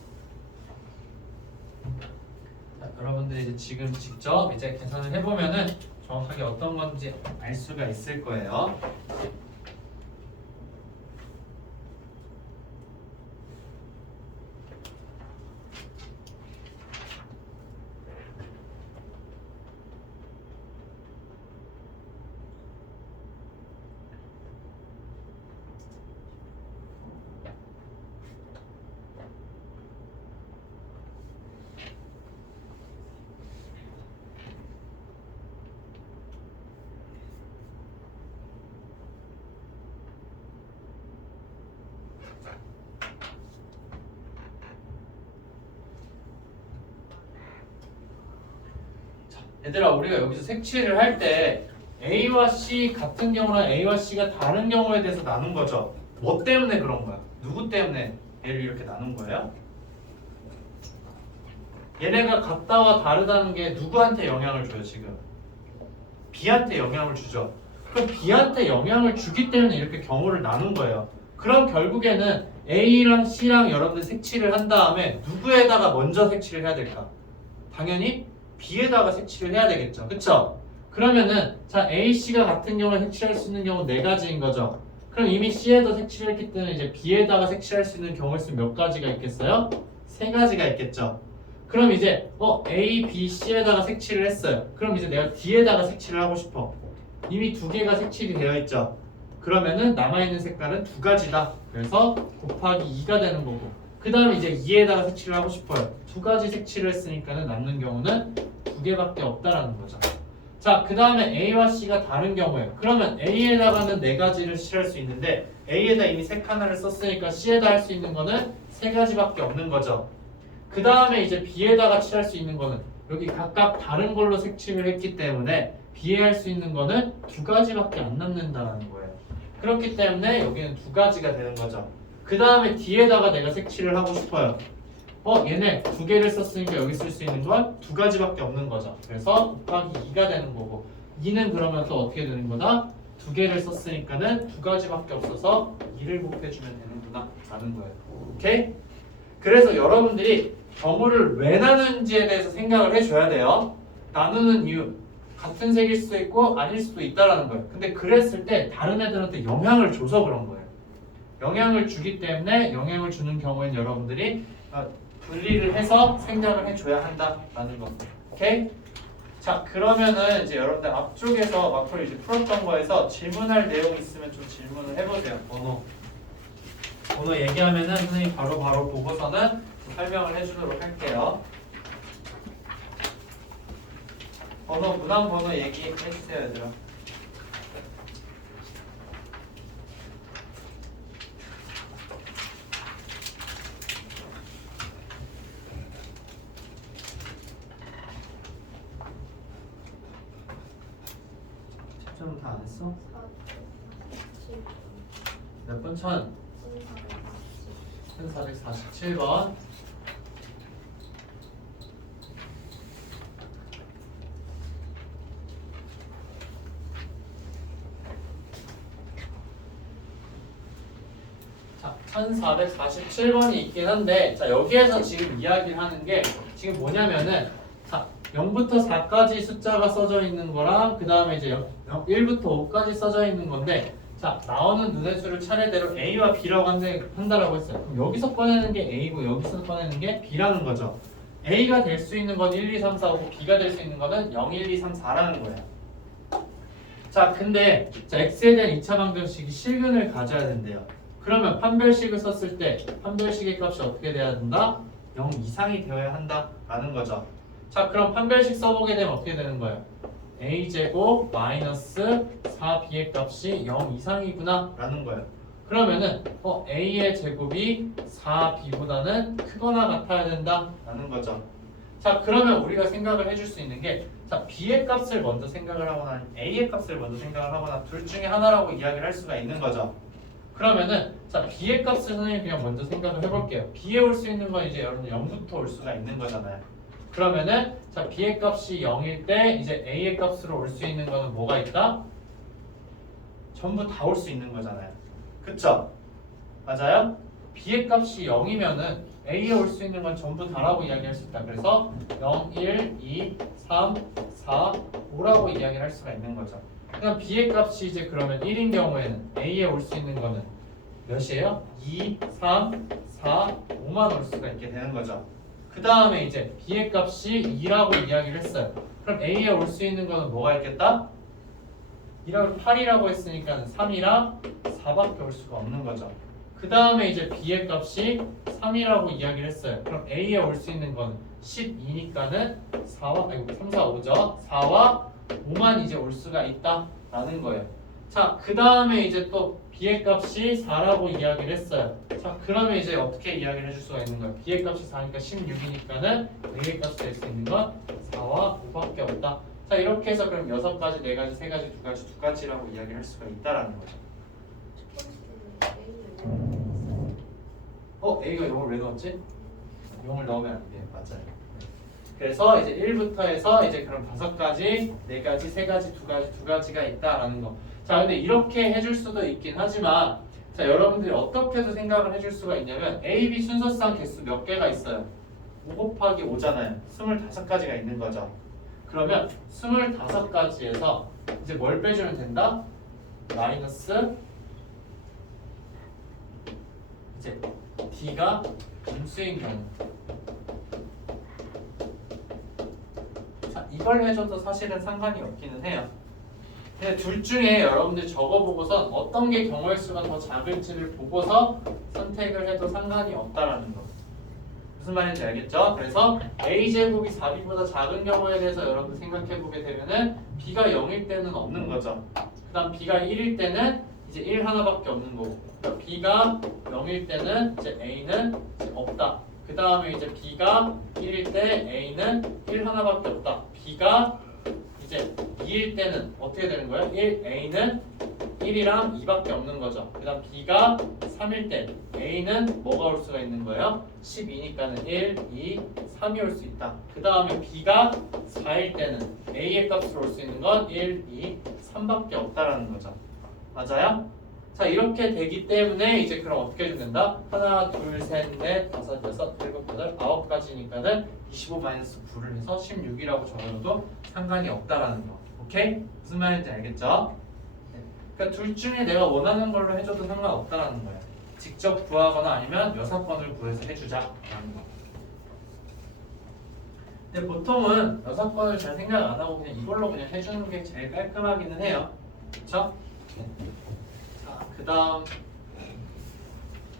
자, 여러분들 이제 지금 직접 이제 계산을 해보면은 정확하게 어떤 건지 알 수가 있을 거예요. 얘들아 우리가 여기서 색칠을 할 때 A와 C 같은 경우랑 A와 C가 다른 경우에 대해서 나눈 거죠. 뭐 때문에 그런 거야? 누구 때문에 A를 이렇게 나눈 거예요? 얘네가 같다와 다르다는 게 누구한테 영향을 줘요 지금? B한테 영향을 주죠. 그럼 B한테 영향을 주기 때문에 이렇게 경우를 나눈 거예요. 그럼 결국에는 A랑 C랑 여러분들 색칠을 한 다음에 누구에다가 먼저 색칠을 해야 될까? 당연히 B에다가 색칠을 해야 되겠죠. 그쵸? 그러면은 자 A, C가 같은 경우에 색칠할 수 있는 경우 4가지인 거죠. 그럼 이미 C에도 색칠했기 때문에 이제 B에다가 색칠할 수 있는 경우의 수 몇 가지가 있겠어요? 3가지가 있겠죠. 그럼 이제 A, B, C에다가 색칠을 했어요. 그럼 이제 내가 D에다가 색칠을 하고 싶어. 이미 2개가 색칠이 되어 있죠. 그러면은 남아있는 색깔은 2가지다. 그래서 곱하기 2가 되는 거고 그 다음에 이제 2에다가 색칠을 하고 싶어요. 2가지 색칠을 했으니까는 남는 경우는 2개밖에 없다라는 거죠. 자, 그 다음에 A와 C가 다른 경우에 그러면 A에다가는 4가지를 칠할 수 있는데 A에다 이미 색 하나를 썼으니까 C에다 할 수 있는 거는 3가지밖에 없는 거죠. 그 다음에 이제 B에다가 칠할 수 있는 거는 여기 각각 다른 걸로 색칠을 했기 때문에 B에 할 수 있는 거는 2가지밖에 안 남는다는 거예요. 그렇기 때문에 여기는 2가지가 되는 거죠. 그 다음에 D에다가 내가 색칠을 하고 싶어요. 얘네 2개를 썼으니까 여기 쓸 수 있는 건 2가지밖에 없는 거죠. 그래서 곱하기 2가 되는 거고 2는 그러면 또 어떻게 되는 거다? 2개를 썼으니까는 2가지밖에 없어서 2를 곱해주면 되는구나 라는 거예요. 오케이? 그래서 여러분들이 경우를 왜 나누는지에 대해서 생각을 해줘야 돼요. 나누는 이유 같은 색일 수도 있고 아닐 수도 있다라는 거예요. 근데 그랬을 때 다른 애들한테 영향을 줘서 그런 거예요. 영향을 주기 때문에 영향을 주는 경우에는 여러분들이 분리를 해서 생각을 해줘야 한다라는 거. 오케이? 자, 그러면은 이제 여러분들 앞쪽에서 마크로 이제 풀었던 거에서 질문할 내용 있으면 좀 질문을 해보세요. 번호 얘기하면은 선생님 바로 보고서는 설명을 해주도록 할게요. 문항 번호 얘기해주세요, 얘들아. 채점 다 안 했어? 몇 번? 1447번. 자, 1447번이 있긴 한데, 자, 여기에서 지금 이야기를 하는 게 지금 뭐냐면은, 자, 0부터 4까지 숫자가 써져 있는 거랑 그 다음에 이제 1부터 5까지 써져 있는 건데, 자, 나오는 눈의 수를 차례대로 A와 B라고 한다라고 했어요. 그럼 여기서 꺼내는 게 A고 여기서 꺼내는 게 B라는 거죠. A가 될 수 있는 건 1, 2, 3, 4, 5고 B가 될 수 있는 거는 0, 1, 2, 3, 4라는 거예요. 자, 근데 자, X에 대한 2차 방정식이 실근을 가져야 된대요. 그러면 판별식을 썼을 때 판별식의 값이 어떻게 돼야 된다? 0 이상이 되어야 한다라는 거죠. 자, 그럼 판별식 써보게 되면 어떻게 되는 거예요? a제곱 마이너스 4b의 값이 0 이상이구나 라는 거예요. 그러면은 a의 제곱이 4b보다는 크거나 같아야 된다 라는 거죠. 자, 그러면 우리가 생각을 해줄 수 있는 게 자, b의 값을 먼저 생각을 하거나 a의 값을 먼저 생각을 하거나 둘 중에 하나라고 이야기를 할 수가 있는 거죠. 그러면은 자, b의 값을 선생님이 그냥 먼저 생각을 해볼게요. b에 올 수 있는 건 이제 여러분 0부터 올 수가 있는 거잖아요. 그러면은 자, b의 값이 0일 때 이제 a의 값으로 올 수 있는 거는 뭐가 있다? 전부 다 올 수 있는 거잖아요. 그쵸? 맞아요? b의 값이 0이면은 a에 올 수 있는 건 전부 다라고 이야기할 수 있다. 그래서 0, 1, 2, 3, 4, 5라고 이야기를 할 수가 있는 거죠. 그럼 b의 값이 이제 그러면 1인 경우에는 a에 올 수 있는 거는 몇이에요? 2, 3, 4, 5만 올 수가 있게 되는 거죠. 그 다음에 이제 b의 값이 2라고 이야기를 했어요. 그럼 a에 올 수 있는 거는 뭐가 있겠다? 8이라고 했으니까 3이랑 4밖에 올 수가 없는 거죠. 그 다음에 이제 b의 값이 3이라고 이야기를 했어요. 그럼 a에 올 수 있는 거는 12니까는 3, 4, 5죠. 4와 5만 이제 올 수가 있다라는 거예요. 자, 그 다음에 이제 또 b의 값이 4라고 이야기를 했어요. 자, 그러면 이제 어떻게 이야기를 해줄 수가 있는 거예요? b의 값이 4니까 16이니까는 a의 값이 될 수 있는 건 4와 5밖에 없다. 자, 이렇게 해서 그럼 6가지, 4가지, 3가지, 2가지, 2가지라고 이야기를 할 수가 있다라는 거죠. A가 0을 왜 넣었지? 0을 넣으면 안 돼요. 맞아요. 그래서 이제 1부터 해서 이제 그럼 5가지, 4가지, 3가지, 2가지, 2가지가 있다라는 거. 자, 근데 이렇게 해줄 수도 있긴 하지만 자, 여러분들이 어떻게도 생각을 해줄 수가 있냐면 A, B 순서상 개수 몇 개가 있어요? 5 곱하기 5잖아요. 25가지가 있는 거죠. 그러면 25가지에서 이제 뭘 빼주면 된다? 마이너스 이제 D가 음수인 경우. 자, 이걸 해줘도 사실은 상관이 없기는 해요. 근데 둘 중에 여러분들 적어보고선 어떤 게 경우의 수가 더 작을지를 보고서 선택을 해도 상관이 없다라는 거. 무슨 말인지 알겠죠? 그래서 a제곱이 4b보다 작은 경우에 대해서 여러분 생각해보게 되면은 b가 0일 때는 없는 거죠. 그 다음 b가 1일 때는 이제 1 하나밖에 없는 거고, 그러니까 b가 0일 때는 이제 a는 이제 없다. 그 다음에 이제 b가 1일 때 a는 1 하나밖에 없다. b가 이제 2일 때는 어떻게 되는 거예요? a는 1이랑 2밖에 없는 거죠. 그 다음 b가 3일 때 a는 뭐가 올 수가 있는 거예요? 12니까는 1, 2, 3이 올 수 있다. 그 다음에 b가 4일 때는 a의 값으로 올 수 있는 건 1, 2, 3밖에 없다라는 거죠. 맞아요? 자, 이렇게 되기 때문에 이제 그럼 어떻게 해주면 된다? 하나, 둘, 셋, 넷, 다섯, 여섯, 일곱, 여덟, 9가지니까는 25-9를 해서 16이라고 적어도 상관이 없다라는 거. 오케이? 무슨 말인지 알겠죠? 네. 그러니까 둘 중에 내가 원하는 걸로 해줘도 상관없다라는 거예요. 직접 구하거나 아니면 여사건을 구해서 해주자라는 거. 근데 보통은 여사건을 잘 생각 안 하고 그냥 이걸로 그냥 해주는 게 제일 깔끔하기는 해요. 그쵸? 네. 자, 그 다음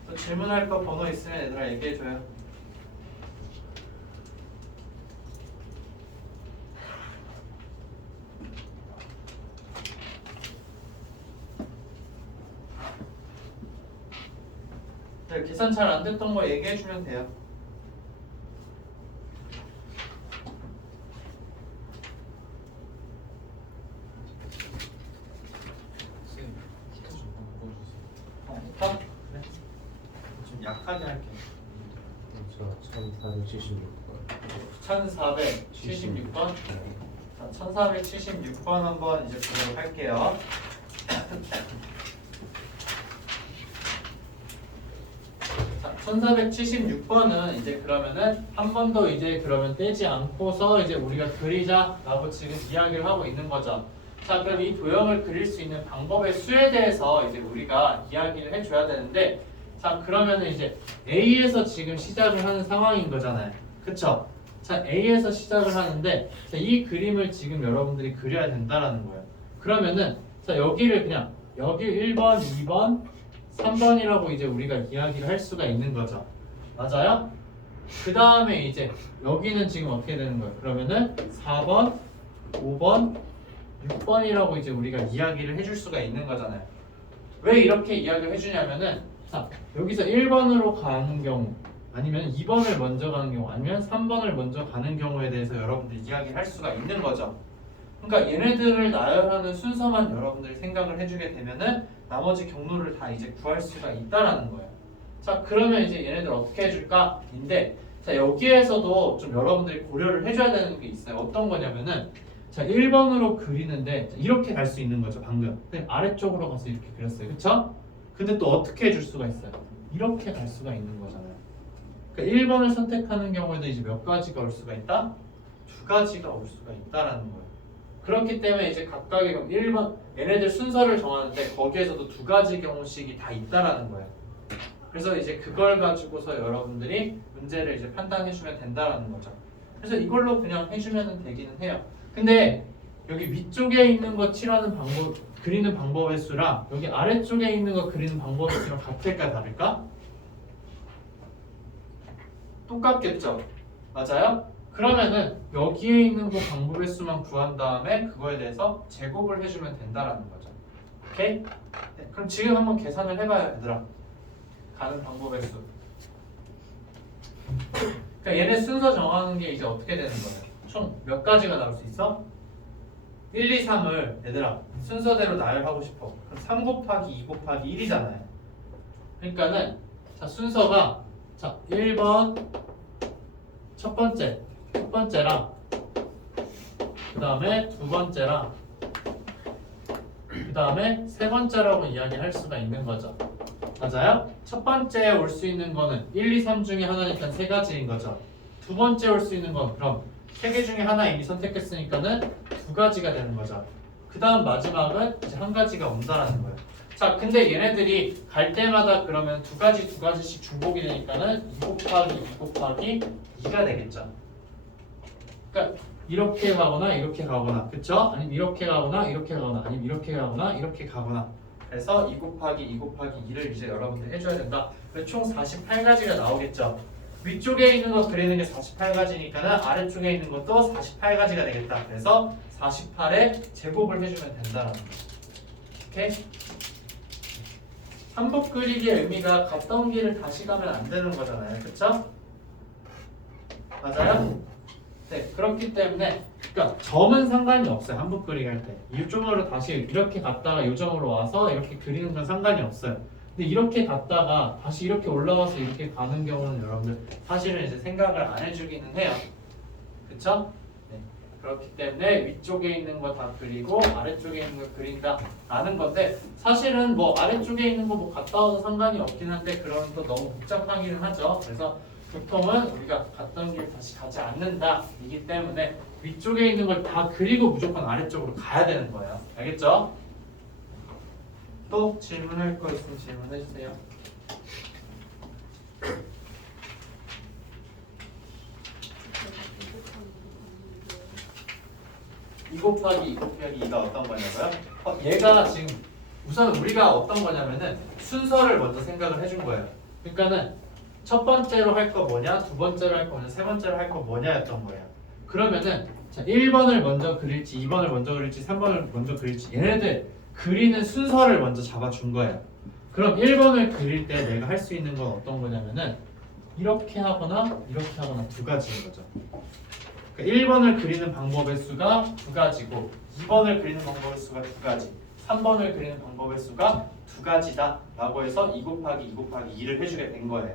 또 질문할 거 번호 있으면 얘들아 얘기해줘요. 네, 계산 잘 안 됐던 거 얘기해주면 돼요. 히터? 그래. 좀 약하게 할게. 저 1476번. 1476번? 자, 1476번 한번 이제 보도록 할게요. 자, 1476번은 이제 그러면은 한 번도 이제 그러면 떼지 않고서 이제 우리가 그리자라고 지금 이야기를 하고 있는 거죠. 자, 그럼 이 도형을 그릴 수 있는 방법의 수에 대해서 이제 우리가 이야기를 해줘야 되는데, 자, 그러면은 이제 A에서 지금 시작을 하는 상황인 거잖아요. 그쵸? 자, A에서 시작을 하는데, 자, 이 그림을 지금 여러분들이 그려야 된다라는 거예요. 그러면은, 자, 여기를 그냥, 여기 1번, 2번, 3번이라고 이제 우리가 이야기를 할 수가 있는 거죠. 맞아요? 그 다음에 이제, 여기는 지금 어떻게 되는 거예요? 그러면은 4번, 5번, 6번이라고 이제 우리가 이야기를 해줄 수가 있는 거잖아요. 왜 이렇게 이야기를 해주냐면은, 자, 여기서 1번으로 가는 경우, 아니면 2번을 먼저 가는 경우, 아니면 3번을 먼저 가는 경우에 대해서 여러분들이 이야기를 할 수가 있는 거죠. 그러니까 얘네들을 나열하는 순서만 여러분들이 생각을 해주게 되면은 나머지 경로를 다 이제 구할 수가 있다라는 거예요. 자, 그러면 이제 얘네들 어떻게 해줄까? 인데, 자, 여기에서도 좀 여러분들이 고려를 해줘야 되는 게 있어요. 어떤 거냐면은, 자, 1번으로 그리는데 이렇게 갈 수 있는 거죠, 방금. 근데 아래쪽으로 가서 이렇게 그렸어요. 그쵸? 근데 또 어떻게 해줄 수가 있어요? 이렇게 갈 수가 있는 거잖아요. 그러니까 1번을 선택하는 경우에도 이제 몇 가지가 올 수가 있다? 2가지가 올 수가 있다라는 거예요. 그렇기 때문에 이제 각각의 경우 1번, 얘네들 순서를 정하는데 거기에서도 2가지 경우씩이 다 있다라는 거예요. 그래서 이제 그걸 가지고서 여러분들이 문제를 이제 판단해주면 된다라는 거죠. 그래서 이걸로 그냥 해주면 되기는 해요. 근데 여기 위쪽에 있는 거 칠하는 방법, 그리는 방법의 수랑 여기 아래쪽에 있는 거 그리는 방법의 수랑 같을까 다를까? 똑같겠죠? 맞아요? 그러면은 여기에 있는 그 방법의 수만 구한 다음에 그거에 대해서 제곱을 해주면 된다라는 거죠. 오케이? 네, 그럼 지금 한번 계산을 해봐요, 얘들아. 가는 방법의 수. 그러니까 얘네 순서 정하는 게 이제 어떻게 되는 거예요? 총 몇 가지가 나올 수 있어? 1, 2, 3을 얘들아 순서대로 나열하고 싶어. 그럼 3 곱하기 2 곱하기 1이잖아요. 그러니까는 자 순서가 자 1번 첫 번째랑 그 다음에 두 번째랑 그 다음에 세 번째라고 이야기할 수가 있는 거죠. 맞아요? 첫 번째에 올 수 있는 거는 1, 2, 3 중에 하나니까 세 가지인 거죠. 두 번째 올 수 있는 건 그럼 세 개 중에 하나 이미 선택했으니까는 2가지가 되는 거죠. 그 다음 마지막은 이제 1가지가 온다라는 거예요. 자, 근데 얘네들이 갈 때마다 그러면 2가지씩 중복이 되니까는 2 곱하기 2 곱하기 2가 되겠죠. 그러니까 이렇게 가거나 이렇게 가거나, 그쵸? 아니면 이렇게 가거나 이렇게 가거나, 아니면 이렇게 가거나 이렇게 가거나. 그래서 2 곱하기 2 곱하기 2를 이제 여러분들 해줘야 된다. 총 48가지가 나오겠죠. 위쪽에 있는 거 그리는 게 48가지니까는 아래쪽에 있는 것도 48가지가 되겠다. 그래서 48의 제곱을 해주면 된다라는 거. 오케이? 한복 그리기의 의미가 갔던 길을 다시 가면 안 되는 거잖아요. 그쵸? 맞아요? 네, 그렇기 때문에 그러니까 점은 상관이 없어요. 한복 그리기 할 때. 이쪽으로 다시 이렇게 갔다가 이 점으로 와서 이렇게 그리는 건 상관이 없어요. 근데 이렇게 갔다가 다시 이렇게 올라와서 이렇게 가는 경우는 여러분들 사실은 이제 생각을 안 해주기는 해요. 그쵸? 네. 그렇기 때문에 위쪽에 있는 거 다 그리고 아래쪽에 있는 거 그린다 라는 건데 사실은 뭐 아래쪽에 있는 거 뭐 갔다 와도 상관이 없긴 한데 그러면 또 너무 복잡하기는 하죠. 그래서 보통은 우리가 갔던 길 다시 가지 않는다 이기 때문에 위쪽에 있는 걸 다 그리고 무조건 아래쪽으로 가야 되는 거예요. 알겠죠? 또 질문할 거 있으면 질문해 주세요. 2 곱하기 2 곱하기 2가 어떤 거냐고요? 얘가 지금 우선 우리가 어떤 거냐면은 순서를 먼저 생각을 해준 거예요. 그러니까는 첫 번째로 할 거 뭐냐, 두 번째로 할 거 뭐냐, 세 번째로 할 거 뭐냐였던 거예요. 그러면은 자 1번을 먼저 그릴지 2번을 먼저 그릴지 3번을 먼저 그릴지 얘네들 그리는 순서를 먼저 잡아준 거예요. 그럼 1번을 그릴 때 내가 할 수 있는 건 어떤 거냐면은 이렇게 하거나 이렇게 하거나 두 가지인 거죠. 그러니까 1번을 그리는 방법의 수가 두 가지고 2번을 그리는 방법의 수가 두 가지 3번을 그리는 방법의 수가 두 가지다 라고 해서 2 곱하기 2 곱하기 2를 해주게 된 거예요.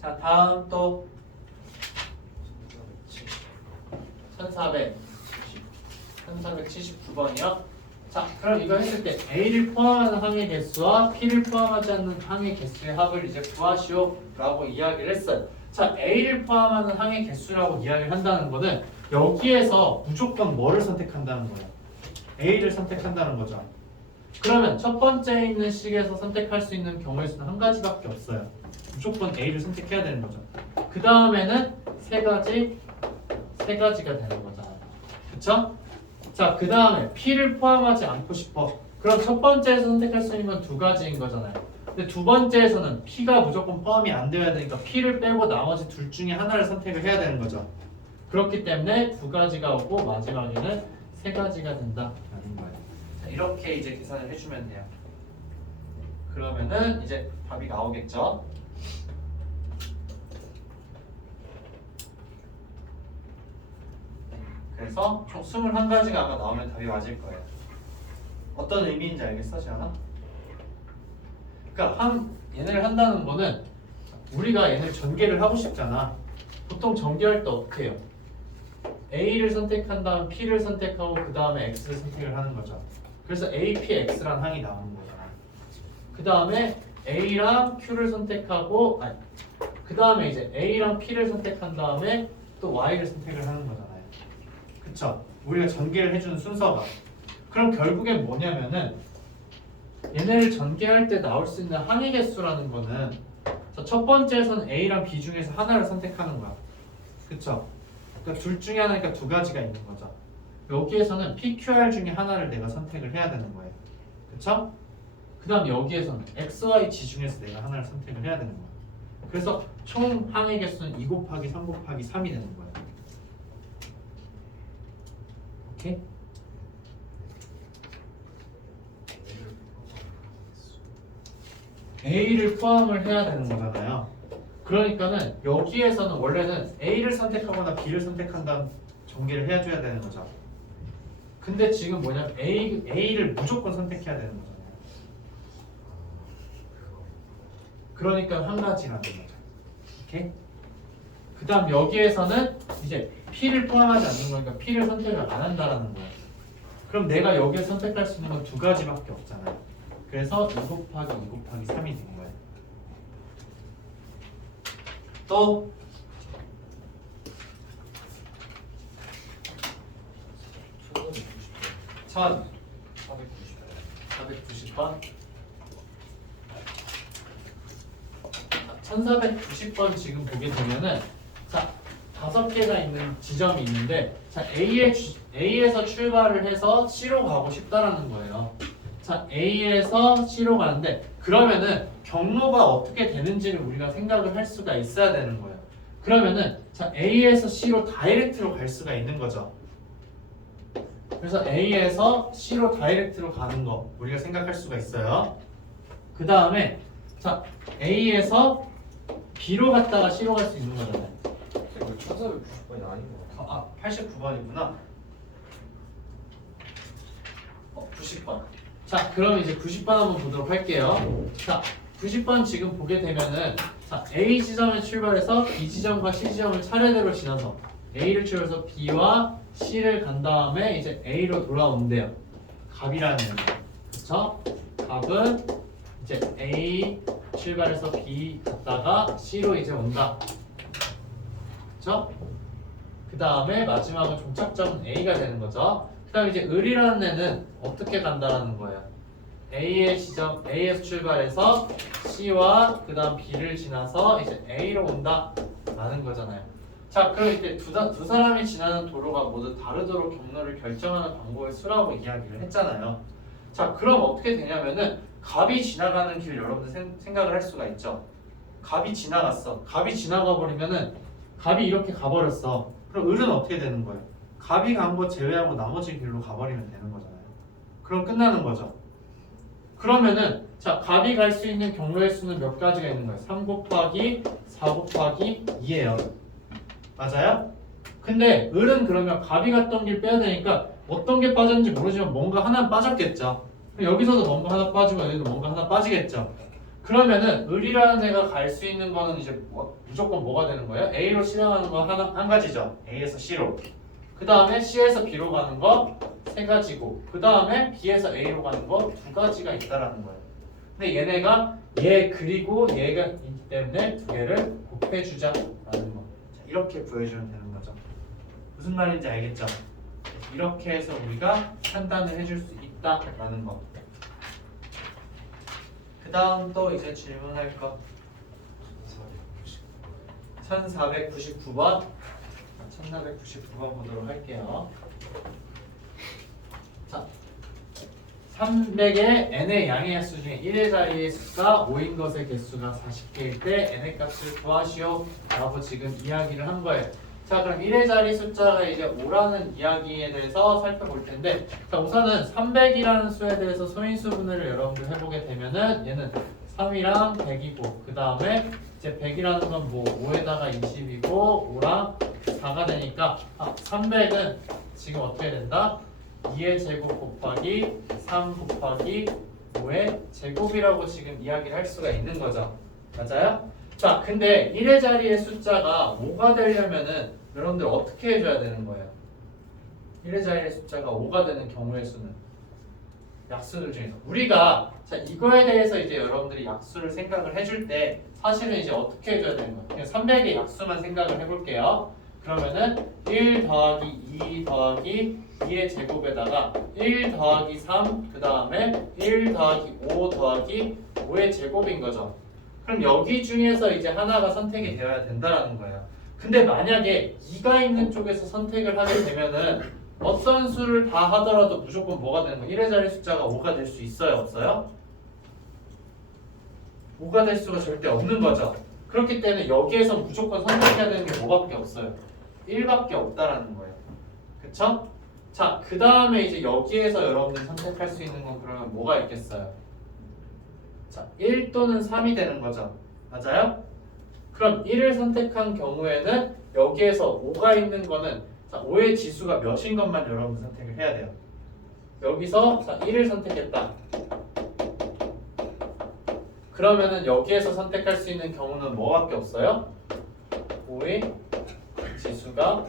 자 다음 또 1479번이요. 자 그럼 이거 했을 때 A를 포함하는 항의 개수와 P를 포함하지 않는 항의 개수의 합을 이제 구하시오 라고 이야기를 했어요. 자 A를 포함하는 항의 개수라고 이야기를 한다는 거는 여기에서 무조건 뭐를 선택한다는 거예요? A를 선택한다는 거죠. 그러면 첫 번째에 있는 식에서 선택할 수 있는 경우의 수는 한 가지밖에 없어요. 무조건 A를 선택해야 되는 거죠. 그 다음에는 세 가지가 되는 거잖아요. 그쵸? 자, 그 다음에 P를 포함하지 않고 싶어. 그럼 첫 번째에서 선택할 수 있는 건 두 가지인 거잖아요. 근데 두 번째에서는 P가 무조건 포함이 안 되어야 되니까 P를 빼고 나머지 둘 중에 하나를 선택을 해야 되는 거죠. 그렇기 때문에 두 가지가 오고 마지막에는 세 가지가 된다라는 거예요. 자, 이렇게 이제 계산을 해주면 돼요. 그러면은 이제 답이 나오겠죠. 그래서 총 21가지가 아마 나오면 답이 맞을 거예요. 어떤 의미인지 알겠어, 지현아? 그러니까 얘네를 한다는 거는 우리가 얘네를 전개를 하고 싶잖아. 보통 전개할 때 어떻게 해요? A를 선택한 다음 P를 선택하고 그 다음에 X를 선택을 하는 거죠. 그래서 APX라는 항이 나오는 거잖아. 그 다음에 A랑 Q를 선택하고 그 다음에 이제 A랑 P를 선택한 다음에 또 Y를 선택을 하는 거잖아요. 그쵸? 우리가 전개를 해주는 순서가. 그럼 결국엔 뭐냐면은 얘네를 전개할 때 나올 수 있는 항의 개수라는 거는 첫 번째에서는 A랑 B 중에서 하나를 선택하는 거야. 그쵸? 그러니까 둘 중에 하나니까 두 가지가 있는 거죠. 여기에서는 PQR 중에 하나를 내가 선택을 해야 되는 거예요. 그쵸? 그 다음 여기에서는 XYG 중에서 내가 하나를 선택을 해야 되는 거예요. 그래서 총 항의 개수는 2 곱하기 3 곱하기 3이 되는 거예요. 오케이? A를 포함을 해야 되는 거잖아요. 그러니까는 여기에서는 원래는 A를 선택하거나 B를 선택한 다음 전개를 해줘야 되는 거죠. 근데 지금 뭐냐면 A를 무조건 선택해야 되는 거잖아요. 그러니까 한 가지라는 거죠. 오케이? 그 다음 여기에서는 이제 P를 포함하지 않는 거니까 P를 선택을 안 한다라는 거예요. 그럼 내가 여기에 선택할 수 있는 건 두 가지밖에 없잖아요. 그래서 2 곱하기 2 곱하기 3이 된 거예요. 또 1490번 1490번 지금 보게 되면은 자 5개가 있는 지점이 있는데 자 A에서 출발을 해서 C로 가고 싶다라는 거예요. 자, A에서 C로 가는데 그러면은 경로가 어떻게 되는지를 우리가 생각을 할 수가 있어야 되는 거예요. 그러면은 자, A에서 C로 다이렉트로 갈 수가 있는 거죠. 그래서 A에서 C로 다이렉트로 가는 거 우리가 생각할 수가 있어요. 그 다음에 자, A에서 B로 갔다가 C로 갈 수 있는 거잖아요. 이거 1490번이 아닌 것 같아. 89번이구나. 90번. 자, 그럼 이제 90번 한번 보도록 할게요. 자, 90번 지금 보게 되면은 자, A 지점에 출발해서 B 지점과 C 지점을 차례대로 지나서 A를 출발해서 B와 C를 간 다음에 이제 A로 돌아온대요. 갑이라는 애는. 그쵸? 갑은 이제 A 출발해서 B 갔다가 C로 이제 온다. 그쵸? 그 다음에 마지막은 종착점은 A가 되는 거죠. 그 다음에 이제 을이라는 애는 어떻게 간다라는 거예요. A의 지점, A에서 출발해서 C와 그 다음 B를 지나서 이제 A로 온다 라는 거잖아요. 자, 그럼 이때 두 사람이 지나는 도로가 모두 다르도록 경로를 결정하는 방법의 수라고 이야기를 했잖아요. 자, 그럼 어떻게 되냐면은 갑이 지나가는 길 여러분들 생각을 할 수가 있죠. 갑이 지나갔어. 갑이 지나가 버리면은 갑이 이렇게 가버렸어. 그럼 을은 어떻게 되는 거예요? 갑이 간 거 제외하고 나머지 길로 가버리면 되는 거잖아요. 그럼 끝나는 거죠. 그러면은 자, 갑이 갈 수 있는 경로의 수는 몇 가지가 있는 거예요? 3 곱하기 4 곱하기 2예요. 맞아요? 근데 을은 그러면 갑이 갔던 길 빼야 되니까 어떤 게 빠졌는지 모르지만 뭔가 하나 빠졌겠죠. 여기서도 뭔가 하나 빠지고 여기도 뭔가 하나 빠지겠죠. 그러면은 을이라는 애가 갈 수 있는 거는 이제 무조건 뭐가 되는 거예요? A로 지나가는 거 한 가지죠. A에서 C로. 그 다음에 C에서 B로 가는 거 세 가지고, 그 다음에 B에서 A로 가는 거 두 가지가 있다라는 거예요. 근데 얘네가 얘 그리고 얘가 있기 때문에 두 개를 곱해주자라는 거. 자, 이렇게 구해주면 되는 거죠. 무슨 말인지 알겠죠? 이렇게 해서 우리가 판단을 해줄 수 있다라는 거. 그 다음 또 이제 질문할 거 1499번 1499번 보도록 할게요. 자, 300의 n의 양의 수 중에 1의 자리의 수가 5인 것의 개수가 40개일 때 n의 값을 구하시오 라고 지금 이야기를 한 거예요. 자, 그럼 1의 자리 숫자가 이제 5라는 이야기에 대해서 살펴볼 텐데, 자, 우선은 300이라는 수에 대해서 소인수 분해를 여러분들 해보게 되면은 얘는 3이랑 100이고, 그 다음에 이제 100이라는 건 뭐 5에다가 20이고 5랑 4가 되니까 300은 지금 어떻게 된다? 2의 제곱 곱하기 3 곱하기 5의 제곱이라고 지금 이야기를 할 수가 있는 거죠. 맞아요? 자, 근데 1의 자리의 숫자가 5가 되려면은 여러분들 어떻게 해줘야 되는 거예요? 1의 자리의 숫자가 5가 되는 경우의 수는 약수들 중에서 우리가 자, 이거에 대해서 이제 여러분들이 약수를 생각을 해줄 때 사실은 이제 어떻게 해줘야 되는 거예요? 그냥 300의 약수만 생각을 해볼게요. 그러면은 1 더하기 2 더하기 2의 제곱에다가 1 더하기 3, 그 다음에 1 더하기 5 더하기 5의 제곱인 거죠. 그럼 여기 중에서 이제 하나가 선택이 되어야 된다라는 거예요. 근데 만약에 2가 있는 쪽에서 선택을 하게 되면은 어떤 수를 다 하더라도 무조건 뭐가 되는 거예요? 1의 자리 숫자가 5가 될 수 있어요? 없어요? 5가 될 수가 절대 없는 거죠. 그렇기 때문에 여기에서 무조건 선택해야 되는 게 뭐밖에 없어요? 1밖에 없다라는 거예요. 그쵸? 자, 그 다음에 이제 여기에서 여러분들이 선택할 수 있는 건 그러면 뭐가 있겠어요? 자, 1 또는 3이 되는 거죠. 맞아요? 그럼 1을 선택한 경우에는 여기에서 5가 있는 거는 자, 5의 지수가 몇인 것만 여러분 선택을 해야 돼요. 여기서 자, 1을 선택했다. 그러면은 여기에서 선택할 수 있는 경우는 뭐밖에 없어요? 5의 지수가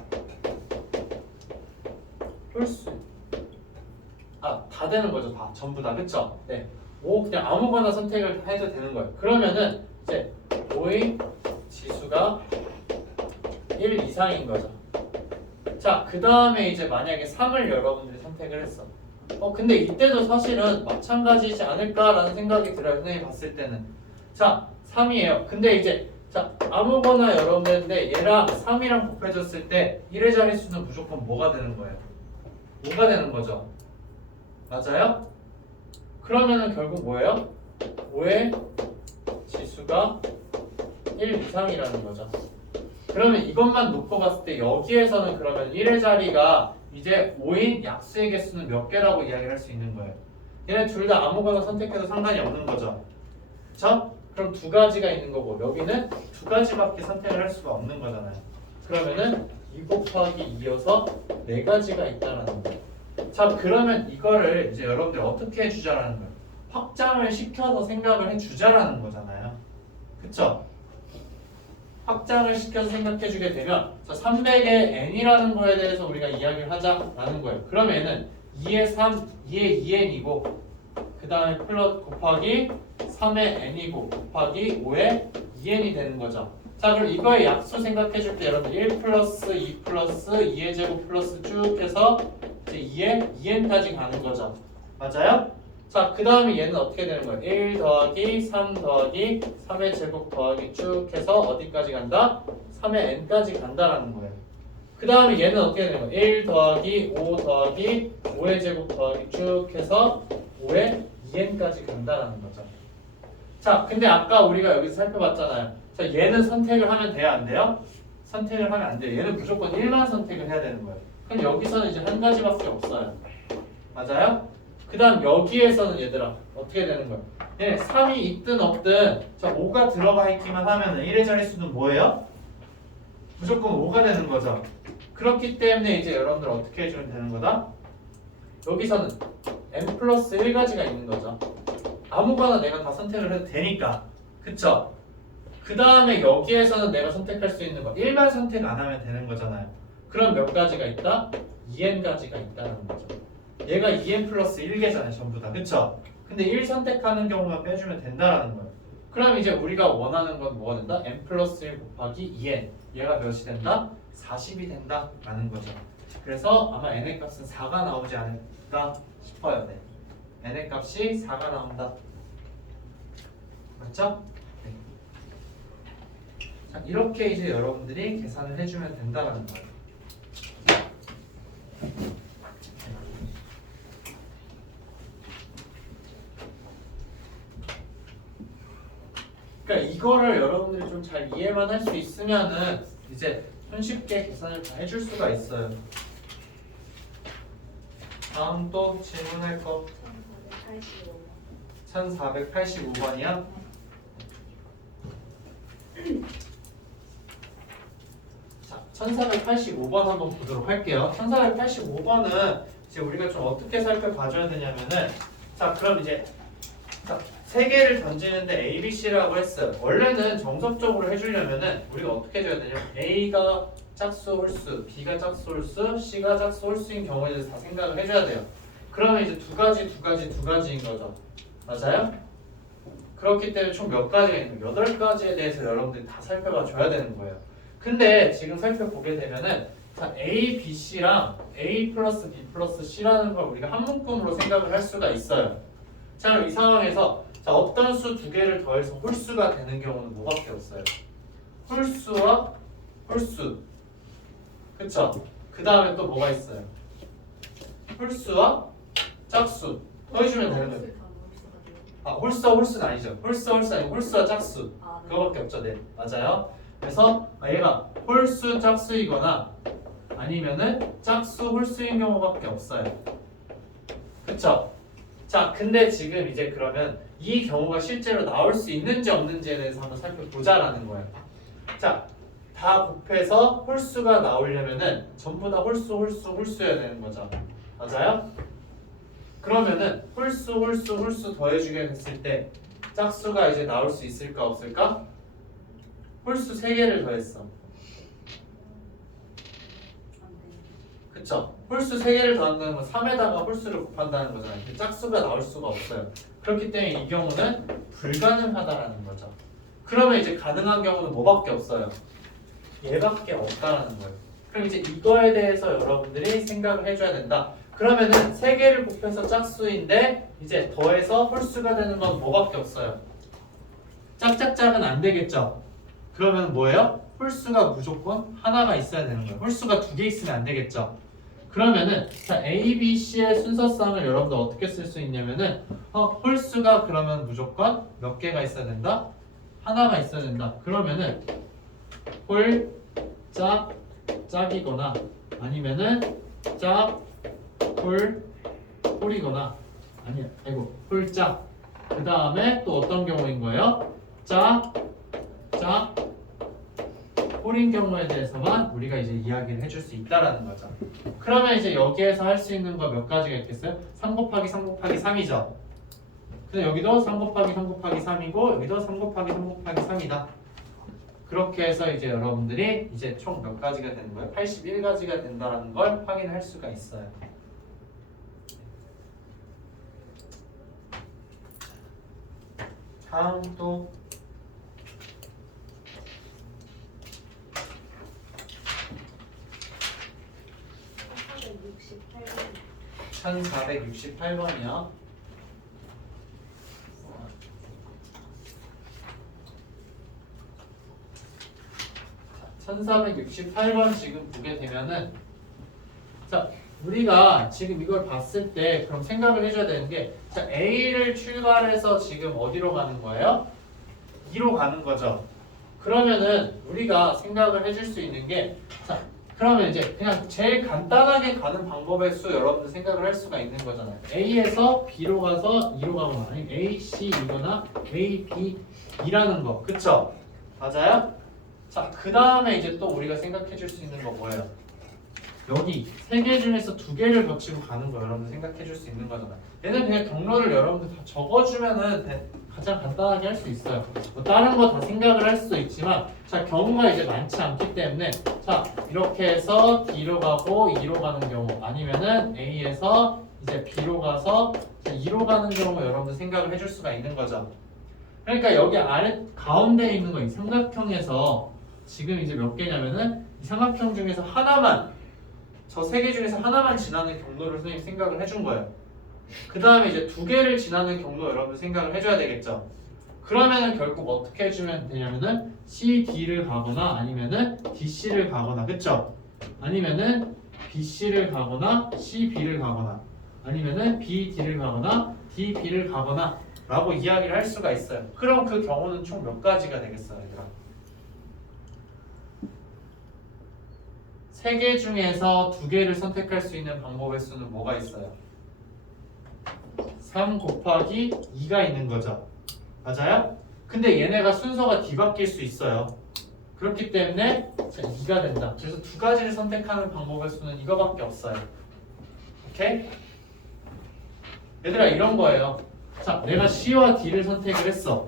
홀수 다 되는 거죠. 다 전부 다. 그쵸? 네. 5 그냥 아무거나 선택을 해도 되는 거예요. 그러면은 이제 5의 지수가 1 이상인 거죠. 자, 그 다음에 이제 만약에 3을 여러분들이 선택을 했어. 근데 이때도 사실은 마찬가지지 않을까라는 생각이 들어요. 선생님이 봤을 때는. 자, 3이에요. 근데 이제 자, 아무거나 여러분들인데 얘랑 3이랑 곱해줬을 때 1의 자릿수는 무조건 뭐가 되는 거예요? 5가 되는 거죠. 맞아요? 그러면은 결국 뭐예요? 5의 지수가 1 이상이라는 거죠. 그러면 이것만 놓고 봤을 때 여기에서는 그러면 1의 자리가 이제 5인 약수의 개수는 몇 개라고 이야기를 할 수 있는 거예요. 얘네 둘 다 아무거나 선택해도 상관이 없는 거죠. 그쵸? 그럼 두 가지가 있는 거고 여기는 두 가지밖에 선택을 할 수가 없는 거잖아요. 그러면은 2 곱하기 2여서 네 가지가 있다라는 거예요. 자, 그러면 이거를 이제 여러분들 어떻게 해주자라는 거예요? 확장을 시켜서 생각을 해주자라는 거잖아요. 그쵸? 확장을 시켜서 생각해주게 되면 자, 300의 n이라는 거에 대해서 우리가 이야기를 하자라는 거예요. 그러면 얘는 2의 3, 2의 2n이고 그 다음에 플러스 곱하기 3의 n이고 곱하기 5의 2n이 되는 거죠. 자, 그럼 이거의 약수 생각해줄 때 여러분 1 플러스 2 플러스 2의 제곱 플러스 쭉 해서 이제 2의 2n까지 가는 거죠. 맞아요? 자, 그 다음에 얘는 어떻게 되는 거예요? 1 더하기 3 더하기 3의 제곱 더하기 쭉 해서 어디까지 간다? 3의 n까지 간다라는 거예요. 그 다음에 얘는 어떻게 되는 거예요? 1 더하기 5 더하기 5의 제곱 더하기 쭉 해서 5의 2n까지 간다라는 거죠. 자, 근데 아까 우리가 여기서 살펴봤잖아요. 자, 얘는 선택을 하면 돼요? 안 돼요? 선택을 하면 안 돼요. 얘는 무조건 1만 선택을 해야 되는 거예요. 그럼 여기서는 이제 한 가지밖에 없어요. 맞아요? 그 다음 여기에서는 얘들아 어떻게 되는 거예요? 네, 3이 있든 없든 자 5가 들어가 있기만 하면 1의 자릿수는 뭐예요? 무조건 5가 되는 거죠. 그렇기 때문에 이제 여러분들 어떻게 해주면 되는 거다? 여기서는 n 플러스 1가지가 있는 거죠. 아무거나 내가 다 선택을 해도 되니까. 그쵸? 그 다음에 여기에서는 내가 선택할 수 있는 거 1만 선택 안 하면 되는 거잖아요. 그럼 몇 가지가 있다? 2n가지가 있다는 거죠. 얘가 2n 플러스 1개잖아요. 전부 다. 그쵸? 근데 1 선택하는 경우만 빼주면 된다라는 거예요. 그럼 이제 우리가 원하는 건 뭐가 된다? n 플러스 1 곱하기 2n 얘가 몇이 된다? 40이 된다 라는 거죠. 그래서 아마 n의 값은 4가 나오지 않을까 싶어요. 네. n의 값이 4가 나온다. 맞죠? 네. 자, 이렇게 이제 여러분들이 계산을 해주면 된다라는 거예요. 그러니까 이거를 여러분들이 좀 잘 이해만 할 수 있으면은 이제 손쉽게 계산을 다 해줄 수가 있어요. 다음 또 질문할 거 1485번이야? 자, 1485번 한번 보도록 할게요. 1485번은 이제 우리가 좀 어떻게 살펴봐줘야 되냐면은 자, 그럼 이제 자, 세 개를 던지는데 A, B, C라고 했어요. 원래는 정석적으로 해주려면은 우리가 어떻게 해줘야 되냐면 A가 짝수 홀수, B가 짝수 홀수, C가 짝수 홀수인 경우에 대해서 다 생각을 해줘야 돼요. 그러면 이제 두 가지인 거죠. 맞아요? 그렇기 때문에 총 몇 가지가 있는 거예요? 8가지에 대해서 여러분들이 다 살펴봐 줘야 되는 거예요. 근데 지금 살펴보게 되면은 자, A, B, C랑 A 플러스 B 플러스 C라는 걸 우리가 한 묶음으로 생각을 할 수가 있어요. 자, 그럼 이 상황에서 자, 어떤 수 두 개를 더해서 홀수가 되는 경우는 뭐밖에 없어요? 홀수와 홀수. 그쵸? 그 다음에 또 뭐가 있어요? 홀수와 짝수. 더해주면 되는 거예요. 아, 홀수와 홀수는 아니죠. 홀수와 아니고 홀수와 짝수. 그거밖에 없죠. 네, 맞아요. 그래서 얘가 홀수 짝수이거나 아니면은 짝수 홀수인 경우밖에 없어요. 그쵸? 자, 근데 지금 이제 그러면 이 경우가 실제로 나올 수 있는지 없는지에 대해서 한번 살펴보자라는 거예요. 자, 다 곱해서 홀수가 나오려면은 전부 다 홀수여야 되는 거죠. 맞아요? 그러면은 홀수 더해주게 됐을 때 짝수가 이제 나올 수 있을까 없을까? 홀수 3개를 더했어. 그쵸? 홀수 3개를 더한다는 건 3에다가 홀수를 곱한다는 거잖아요. 짝수가 나올 수가 없어요. 그렇기 때문에 이 경우는 불가능하다라는 거죠. 그러면 이제 가능한 경우는 뭐밖에 없어요? 얘밖에 없다라는 거예요. 그럼 이제 이거에 대해서 여러분들이 생각을 해줘야 된다. 그러면은 3개를 곱해서 짝수인데 이제 더해서 홀수가 되는 건 뭐밖에 없어요? 짝짝짝은 안 되겠죠? 그러면 뭐예요? 홀수가 무조건 하나가 있어야 되는 거예요. 홀수가 2개 있으면 안 되겠죠? 그러면은 자 A, B, C의 순서쌍을 여러분들 어떻게 쓸 수 있냐면은 홀수가 그러면 무조건 몇 개가 있어야 된다? 하나가 있어야 된다. 그러면은 홀, 짝, 짝이거나 아니면은 짝, 홀, 홀이거나 아이고 홀짝. 그 다음에 또 어떤 경우인 거예요? 짝, 짝, 홀인 경우에 대해서만 우리가 이제 이야기를 해줄 수 있다라는 거죠. 그러면 이제 여기에서 할 수 있는 거 몇 가지가 있겠어요? 3 곱하기 3 곱하기 3이죠. 근데 여기도 3 곱하기 3 곱하기 3이고 여기도 3 곱하기 3 곱하기 3이다. 그렇게 해서 이제 여러분들이 이제 총 몇 가지가 되는 거예요? 81가지가 된다는 걸 확인할 수가 있어요. 다음 또 1468번이요. 1468번 지금 보게 되면은 자 우리가 지금 이걸 봤을 때 그럼 생각을 해줘야 되는 게 자 A를 출발해서 지금 어디로 가는 거예요? 2로 가는 거죠. 그러면은 우리가 생각을 해줄 수 있는 게 자 그러면 이제 그냥 제일 간단하게 가는 방법의 수 여러분들 생각을 할 수가 있는 거잖아요. A에서 B로 가서 2로 가거나 아니면 A, C이거나 A, B, 2라는 거. 그쵸? 맞아요? 자, 그 다음에 이제 또 우리가 생각해 줄 수 있는 거 뭐예요? 여기 세 개 중에서 두 개를 거치고 가는 거 여러분들 생각해 줄 수 있는 거잖아요. 얘는 그냥 경로를 여러분들 다 적어주면은 가장 간단하게 할 수 있어요. 뭐 다른 거 다 생각을 할 수도 있지만 자 경우가 이제 많지 않기 때문에 자 이렇게 해서 D로 가고 2로 가는 경우 아니면은 A에서 이제 B로 가서 2로 가는 경우 여러분들 생각을 해줄 수가 있는 거죠. 그러니까 여기 아래 가운데 있는 거 이 삼각형에서 지금 이제 몇 개냐면은 이 삼각형 중에서 하나만 저 세 개 중에서 하나만 지나는 경로를 선생님이 생각을 해준 거예요. 그 다음에 이제 두 개를 지나는 경로 여러분들 생각을 해줘야 되겠죠. 그러면은 결국 어떻게 해주면 되냐면은 CD를 가거나 아니면은 DC를 가거나 그쵸? 아니면은 BC를 가거나 CB를 가거나 아니면은 BD를 가거나 DB를 가거나 라고 이야기를 할 수가 있어요. 그럼 그 경우는 총 몇 가지가 되겠어요, 얘들아? 세 개 중에서 두 개를 선택할 수 있는 방법의 수는 뭐가 있어요? 3 곱하기 2가 있는 거죠. 맞아요? 근데 얘네가 순서가 뒤바뀔 수 있어요. 그렇기 때문에 자, 2가 된다. 그래서 두 가지를 선택하는 방법의 수는 이거밖에 없어요. 오케이? 얘들아 이런 거예요. 자, 내가 C와 D를 선택을 했어.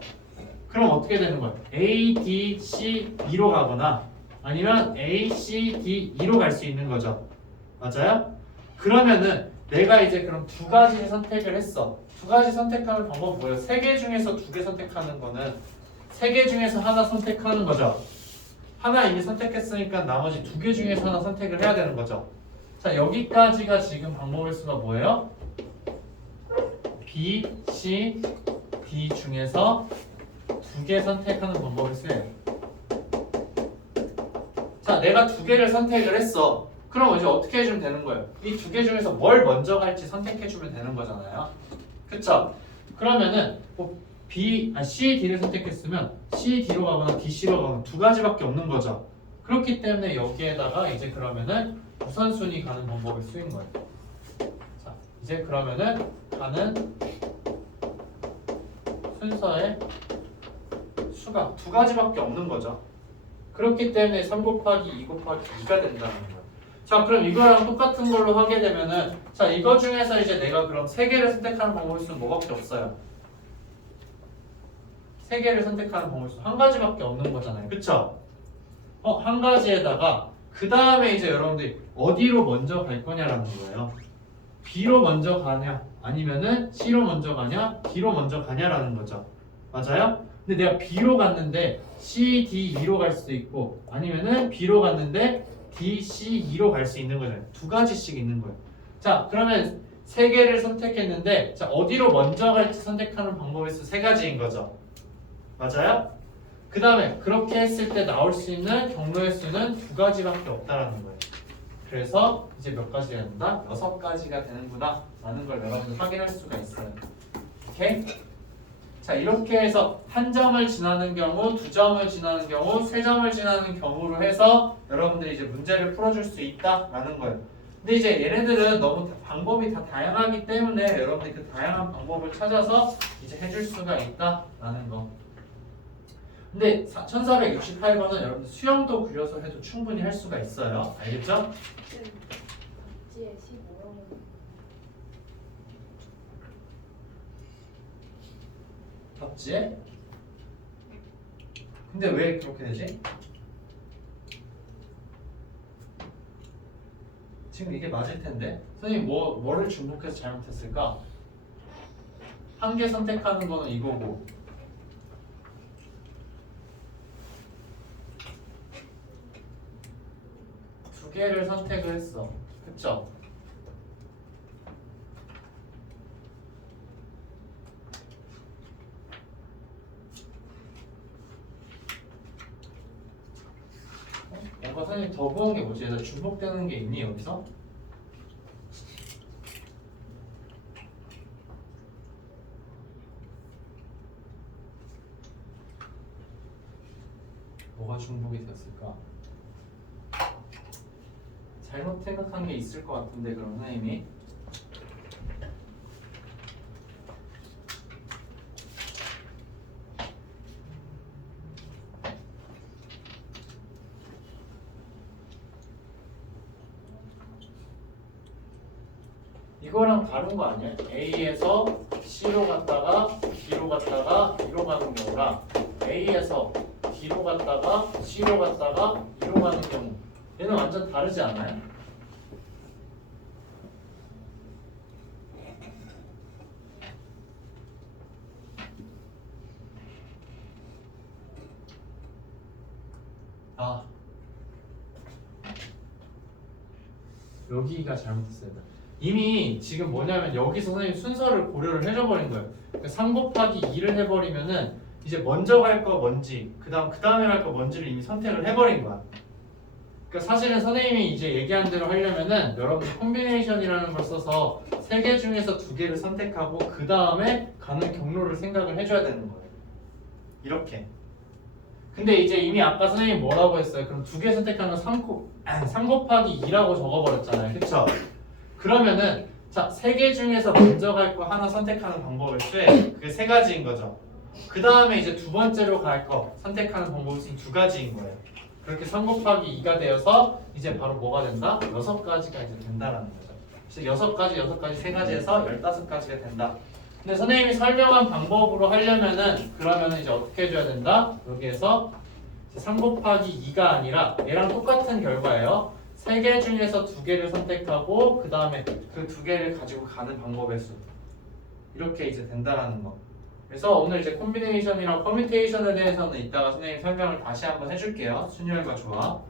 그럼 어떻게 되는 거야? A, D, C, B로 가거나 아니면 A, C, D, E로 갈 수 있는 거죠. 맞아요? 그러면은 내가 이제 그럼 두 가지를 선택을 했어. 두 가지 선택하는 방법은 뭐예요? 세 개 중에서 두 개 선택하는 거는 세 개 중에서 하나 선택하는 거죠. 하나 이미 선택했으니까 나머지 두 개 중에서 하나 선택을 해야 되는 거죠. 자, 여기까지가 지금 방법의 수가 뭐예요? B, C, D 중에서 두 개 선택하는 방법을 수예요. 자, 내가 두 개를 선택을 했어. 그럼 이제 어떻게 해주면 되는 거예요? 이 두 개 중에서 뭘 먼저 갈지 선택해주면 되는 거잖아요. 그쵸? 그러면은 뭐 C, D를 선택했으면 C, D로 가거나 D, C로 가거나 두 가지밖에 없는 거죠. 그렇기 때문에 여기에다가 이제 그러면은 우선순위 가는 방법을 쓰인 거예요. 자, 이제 그러면은 가는 순서의 수가 두 가지밖에 없는 거죠. 그렇기 때문에 3 곱하기 2 곱하기 2가 된다는 거예요. 자, 그럼 이거랑 똑같은 걸로 하게 되면은 자, 이거 중에서 이제 내가 그럼 세 개를 선택하는 방법일 수는 뭐밖에 없어요. 세 개를 선택하는 방법일 수 한 가지밖에 없는 거잖아요. 그쵸? 한 가지에다가 그 다음에 이제 여러분들이 어디로 먼저 갈 거냐라는 거예요. B로 먼저 가냐 아니면은 C로 먼저 가냐 D로 먼저 가냐라는 거죠. 맞아요? 근데 내가 B로 갔는데 C, D, E로 갈 수도 있고 아니면은 B로 갔는데 D, C, E로 갈 수 있는 거잖아요. 두 가지씩 있는 거예요. 자, 그러면 세 개를 선택했는데 자, 어디로 먼저 갈지 선택하는 방법의 수 세 가지인 거죠. 맞아요? 그 다음에 그렇게 했을 때 나올 수 있는 경로의 수는 두 가지밖에 없다라는 거예요. 그래서 이제 몇 가지가 된다? 6가지가 되는구나 라는 걸 여러분들 확인할 수가 있어요. 오케이? 자, 이렇게 해서 한 점을 지나는 경우, 두 점을 지나는 경우, 세 점을 지나는 경우로 해서 여러분들이 이제 문제를 풀어줄 수 있다라는 거예요. 근데 이제 얘네들은 너무 방법이 다 다양하기 때문에 여러분들이 그 다양한 방법을 찾아서 이제 해줄 수가 있다라는 거. 근데 1468번은 여러분들 수영도 그려서 해도 충분히 할 수가 있어요. 알겠죠? 답지에 15형 답지에? 근데 왜 그렇게 되지? 지금 이게 맞을 텐데 선생님 뭐를 중복해서 잘못했을까? 한 개 선택하는 거는 이거고 두 개를 선택을 했어. 그쵸? 뭔가 선생님 더 보은 게 뭐지? 얘들 중복되는 게 있니 여기서? 뭐가 중복이 됐을까? 잘못 생각한 게 있을 것 같은데 그럼 선생님이 이거랑 다른 거 아니야? A에서 C로 갔다가 B로 갔다가 E로 가는 경우랑 A에서 D로 갔다가 C로 갔다가 E로 가는 경우 얘는 완전 다르지 않아요? 아 여기가 잘못됐어요. 이미 지금 뭐냐면 여기서 선생님 순서를 고려를 해줘버린 거예요. 그러니까 3 곱하기 2를 해버리면은 이제 먼저 갈 거 뭔지 그 다음에 갈 거 뭔지를 이미 선택을 해버린 거야. 그러니까 사실은 선생님이 이제 얘기한 대로 하려면은 여러분들 콤비네이션이라는 걸 써서 3개 중에서 2개를 선택하고 그 다음에 가는 경로를 생각을 해줘야 되는 거예요. 이렇게. 근데 이제 이미 아까 선생님이 뭐라고 했어요? 그럼 2개 선택하면 3 곱하기 2라고 적어버렸잖아요. 그쵸? 그러면은 자, 3개 중에서 먼저 갈 거 하나 선택하는 방법을 쇠. 그게 3가지인 거죠. 그 다음에 이제 두 번째로 갈 거 선택하는 방법은 2가지인 거예요. 그렇게 3 곱하기 2가 되어서 이제 바로 뭐가 된다? 6가지가 이제 된다라는 거죠. 그래서 6가지, 3가지 해서 15가지가 된다. 근데 선생님이 설명한 방법으로 하려면은 그러면은 이제 어떻게 해줘야 된다? 여기에서 3 곱하기 2가 아니라 얘랑 똑같은 결과예요. 3개 중에서 2개를 선택하고 그 다음에 그 2개를 가지고 가는 방법의 수 이렇게 이제 된다라는 거. 그래서 오늘 이제 콤비네이션이랑 퍼뮤테이션에 대해서는 이따가 선생님 설명을 다시 한번 해줄게요. 순열과 조합.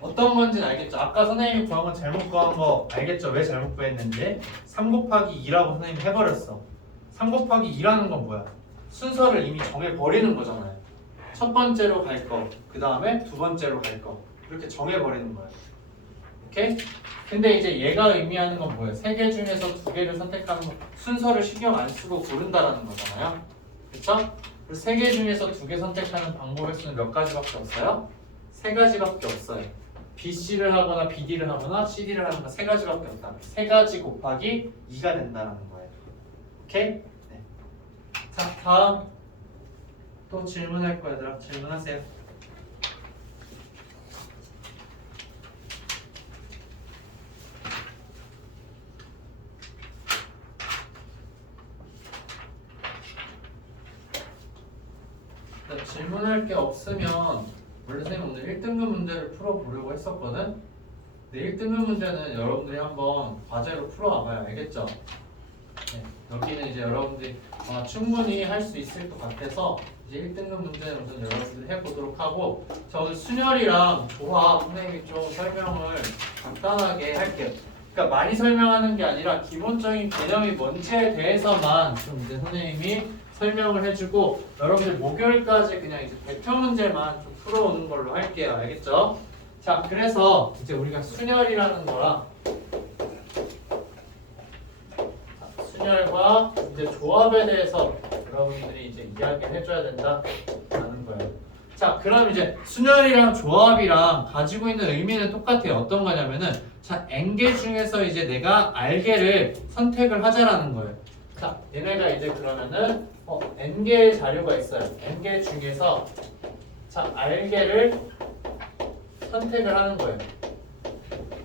어떤 건지는 알겠죠? 아까 선생님이 구한 건 잘못 구한 거 알겠죠? 왜 잘못 구했는지 3 곱하기 2라고 선생님이 해버렸어. 3 곱하기 2라는 건 뭐야? 순서를 이미 정해버리는 거잖아요. 첫 번째로 갈 거, 그 다음에 두 번째로 갈 거 이렇게 정해버리는 거예요. 오케이? 근데 이제 얘가 의미하는 건 뭐예요? 3개 중에서 2개를 선택하는 거 순서를 신경 안 쓰고 고른다라는 거잖아요. 그쵸? 그래서 3개 중에서 2개 선택하는 방법의 수는 몇 가지밖에 없어요? 3가지밖에 없어요. BC를 하거나 BD를 하거나 CD를 하거나 3가지밖에 없다. 3가지 곱하기 2가 된다는 거예요. 오케이? 네. 자, 다음 또 질문할 거야, 얘들아. 질문하세요. 질문할 게 없으면 원래 선생님 오늘 1등급 문제를 풀어보려고 했었거든? 근데 1등급 문제는 여러분들이 한번 과제로 풀어와봐요. 알겠죠? 네, 여기는 이제 여러분들이 충분히 할 수 있을 것 같아서 이제 1등급 문제는 우선 여러분들 해보도록 하고 자, 오늘 순열이랑 조합 선생님이 좀 설명을 간단하게 할게요. 그러니까 많이 설명하는 게 아니라 기본적인 개념이 뭔지에 대해서만 좀 이제 선생님이 설명을 해주고 여러분들 목요일까지 그냥 이제 대표 문제만 좀 풀어오는 걸로 할게요. 알겠죠? 자, 그래서 이제 우리가 순열이라는 거랑 순열과 이제 조합에 대해서 여러분들이 이제 이야기를 해줘야 된다라는 거예요. 자, 그럼 이제 순열이랑 조합이랑 가지고 있는 의미는 똑같아요. 어떤 거냐면은 자, n개 중에서 이제 내가 r개를 선택을 하자라는 거예요. 자, 얘네가 이제 그러면은 n개의 자료가 있어요. n개 중에서 자, r개를 선택을 하는 거예요.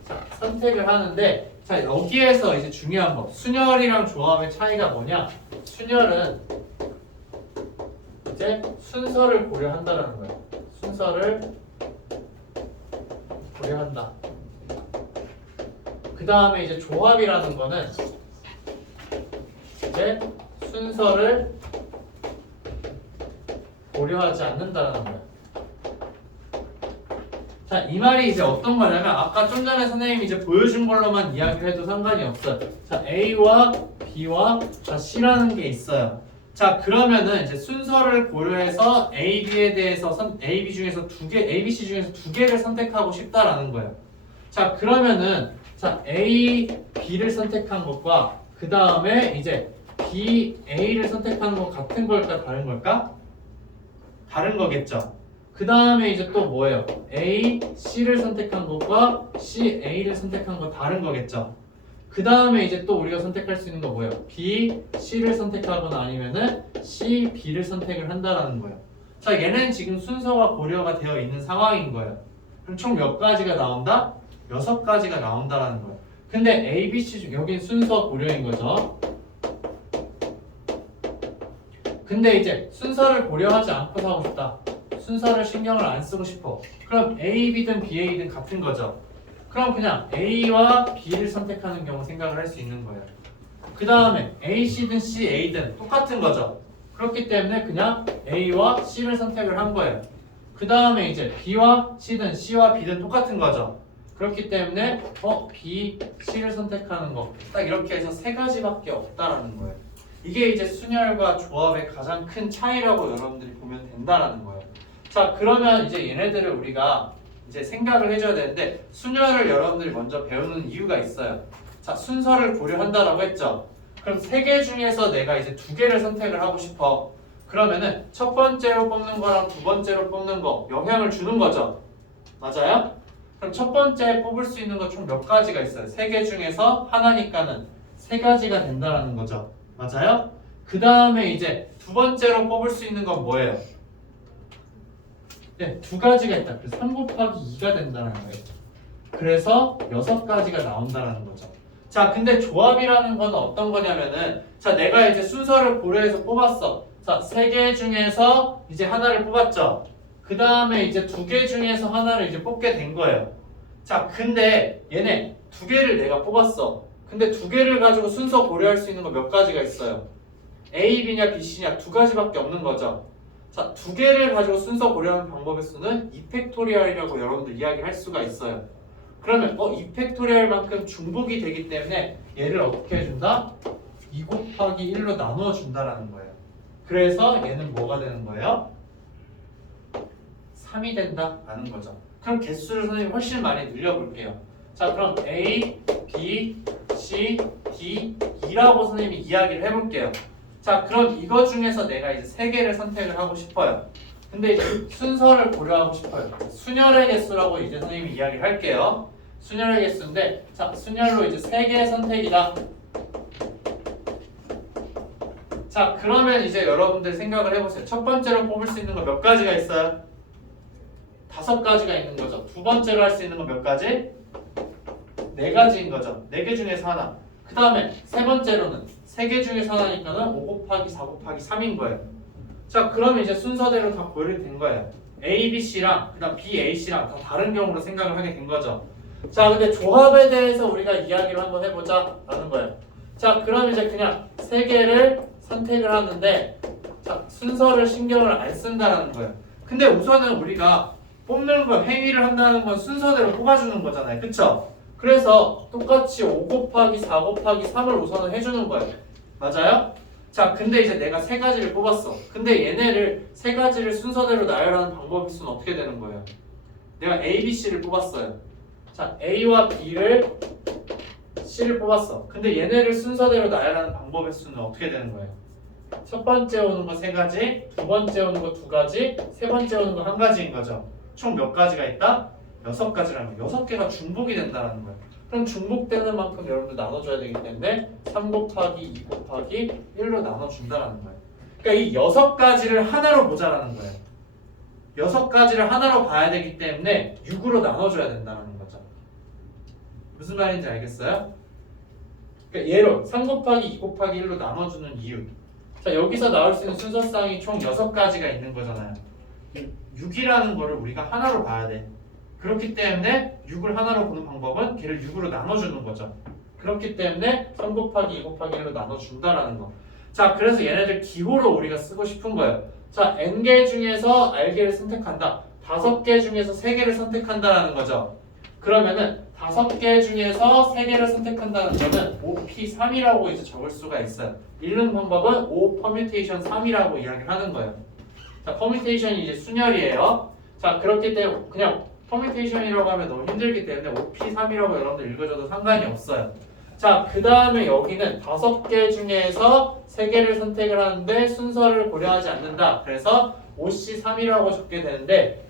자, 선택을 하는데 자, 여기에서 이제 중요한 거 순열이랑 조합의 차이가 뭐냐? 순열은 이제 순서를 고려한다라는 거예요. 순서를 고려한다. 그 다음에 이제 조합이라는 거는 이제 순서를 고려하지 않는다라는 거예요. 자, 이 말이 이제 어떤 거냐면 아까 좀 전에 선생님이 이제 보여준 걸로만 이야기를 해도 상관이 없어요. 자, A와 B와 자, C라는 게 있어요. 자, 그러면은 이제 순서를 고려해서 A, B에 대해서 A, B 중에서 A, B, C 중에서 두 개를 선택하고 싶다라는 거예요. 자, 그러면은 자, A, B를 선택한 것과 그 다음에 이제 B, A를 선택하는 거 같은 걸까 다른 걸까? 다른 거겠죠. 그 다음에 이제 또 뭐예요? A, C를 선택한 것과 C, A를 선택한 거 다른 거겠죠. 그 다음에 이제 또 우리가 선택할 수 있는 거 뭐예요? B, C를 선택하거나 아니면은 C, B를 선택을 한다라는 거예요. 자, 얘는 지금 순서가 고려가 되어 있는 상황인 거예요. 그럼 총 몇 가지가 나온다? 6가지가 나온다라는 거예요. 근데 A, B, C 중 여긴 순서 고려인 거죠. 근데 이제 순서를 고려하지 않고 사고 싶다. 순서를 신경을 안 쓰고 싶어. 그럼 A, B든 B, A든 같은 거죠. 그럼 그냥 A와 B를 선택하는 경우 생각을 할 수 있는 거예요. 그 다음에 A, C든 C, A든 똑같은 거죠. 그렇기 때문에 그냥 A와 C를 선택을 한 거예요. 그 다음에 이제 B와 C든 C와 B든 똑같은 거죠. 그렇기 때문에 B, C를 선택하는 거 딱 이렇게 해서 3가지밖에 없다라는 거예요. 이게 이제 순열과 조합의 가장 큰 차이라고 여러분들이 보면 된다라는 거예요. 자, 그러면 이제 얘네들을 우리가 이제 생각을 해줘야 되는데 순열을 여러분들이 먼저 배우는 이유가 있어요. 자, 순서를 고려한다라고 했죠. 그럼 3개 중에서 내가 이제 2개를 선택을 하고 싶어. 그러면은 첫 번째로 뽑는 거랑 두 번째로 뽑는 거 영향을 주는 거죠. 맞아요? 그럼 첫 번째 뽑을 수 있는 거 총 몇 가지가 있어요? 3개 중에서 하나니까는 3가지가 된다라는 거죠. 맞아요? 그 다음에 이제 두 번째로 뽑을 수 있는 건 뭐예요? 네, 2가지가 있다. 그래서 3 곱하기 2가 된다는 거예요. 그래서 6가지가 나온다는 거죠. 자, 근데 조합이라는 건 어떤 거냐면은 자, 내가 이제 순서를 고려해서 뽑았어. 자, 3개 중에서 이제 하나를 뽑았죠. 그 다음에 이제 2개 중에서 하나를 이제 뽑게 된 거예요. 자, 근데 얘네 2개를 내가 뽑았어. 근데 2개를 가지고 순서 고려할 수 있는 거 몇 가지가 있어요? A, B냐, B, C냐 2가지밖에 없는 거죠. 자, 2개를 가지고 순서 고려하는 방법의 수는 2팩토리얼이라고 여러분들 이야기할 수가 있어요. 그러면 2팩토리얼만큼 중복이 되기 때문에 얘를 어떻게 해준다? 2 곱하기 1로 나누어 준다라는 거예요. 그래서 얘는 뭐가 되는 거예요? 3이 된다라는 거죠. 그럼 개수를 선생님이 훨씬 많이 늘려볼게요. 자, 그럼 A, B, C, D, E라고 선생님이 이야기를 해볼게요. 자, 그럼 이거 중에서 내가 이제 3개를 선택을 하고 싶어요. 근데 이제 순서를 고려하고 싶어요. 순열의 개수라고 이제 선생님이 이야기를 할게요. 순열의 개수인데, 자, 순열로 이제 3개의 선택이다. 자, 그러면 이제 여러분들 생각을 해보세요. 첫 번째로 뽑을 수 있는 거 몇 가지가 있어요? 5가지가 있는 거죠. 두 번째로 할 수 있는 거 몇 가지? 4가지인 거죠. 4개 중에서 하나. 그 다음에 세 번째로는 3개 중에서 하나니까는 5 곱하기 4 곱하기 3인 거예요. 자, 그러면 이제 순서대로 다 고려이 된 거예요. A, B, C랑 그 다음 B, A, C랑 다 다른 경우로 생각을 하게 된 거죠. 자, 근데 조합에 대해서 우리가 이야기를 한번 해보자 라는 거예요. 자, 그럼 이제 그냥 3개를 선택을 하는데 자, 순서를 신경을 안 쓴다는 거예요. 근데 우선은 우리가 뽑는 거, 행위를 한다는 건 순서대로 뽑아주는 거잖아요. 그쵸? 그래서 똑같이 5 곱하기 4 곱하기 3을 우선은 해주는 거예요. 맞아요? 자, 근데 이제 내가 3가지를 뽑았어. 근데 얘네를 3가지를 순서대로 나열하는 방법의 수는 어떻게 되는 거예요? 내가 A, B, C를 뽑았어요. 자, A와 B를 C를 뽑았어. 근데 얘네를 순서대로 나열하는 방법의 수는 어떻게 되는 거예요? 첫 번째 오는 거 3가지, 두 번째 오는 거 2가지, 세 번째 오는 거 1가지인 거죠. 총 몇 가지가 있다? 6가지라는 거. 6개가 중복이 된다는 거예요. 그럼 중복되는 만큼 여러분들 나눠줘야 되기 때문에 3 곱하기 2 곱하기 1로 나눠준다는 거예요. 그러니까 이 6가지를 하나로 보자라는 거예요. 6가지를 하나로 봐야 되기 때문에 6으로 나눠줘야 된다는 거죠. 무슨 말인지 알겠어요? 그러니까 얘로 3 곱하기 2 곱하기 1로 나눠주는 이유. 자, 여기서 나올 수 있는 순서상이 총 6가지가 있는 거잖아요. 6이라는 거를 우리가 하나로 봐야 돼. 그렇기 때문에 6을 하나로 보는 방법은 걔를 6으로 나눠주는 거죠. 그렇기 때문에 3 곱하기 2 곱하기 1로 나눠준다라는 거. 자, 그래서 얘네들 기호로 우리가 쓰고 싶은 거예요. 자, n개 중에서 r개를 선택한다. 5개 중에서 3개를 선택한다라는 거죠. 그러면은 5개 중에서 3개를 선택한다는 거는 5p3이라고 이제 적을 수가 있어요. 읽는 방법은 5 퍼뮤테이션 3이라고 이야기를 하는 거예요. 자, 퍼뮤테이션이 이제 순열이에요. 자, 그렇기 때문에 그냥 퍼뮤테이션이라고 하면 너무 힘들기 때문에 5p3이라고 여러분들 읽어줘도 상관이 없어요. 자, 그 다음에 여기는 5개 중에서 3개를 선택을 하는데 순서를 고려하지 않는다. 그래서 5c3이라고 적게 되는데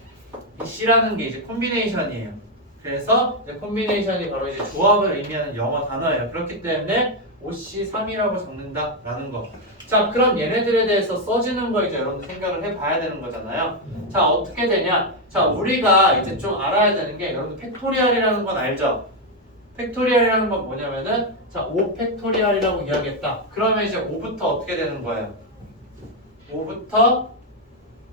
이 c라는 게 이제 콤비네이션이에요. 그래서 이제 콤비네이션이 바로 이제 조합을 의미하는 영어 단어예요. 그렇기 때문에 5c3이라고 적는다라는 거. 자, 그럼 얘네들에 대해서 써지는 거 이제 여러분들 생각을 해봐야 되는 거잖아요. 자, 어떻게 되냐? 자, 우리가 이제 좀 알아야 되는 게 여러분들 팩토리얼이라는 건 알죠? 팩토리얼이라는 건 뭐냐면은 자, 5 팩토리얼이라고 이야기했다. 그러면 이제 5부터 어떻게 되는 거예요? 5부터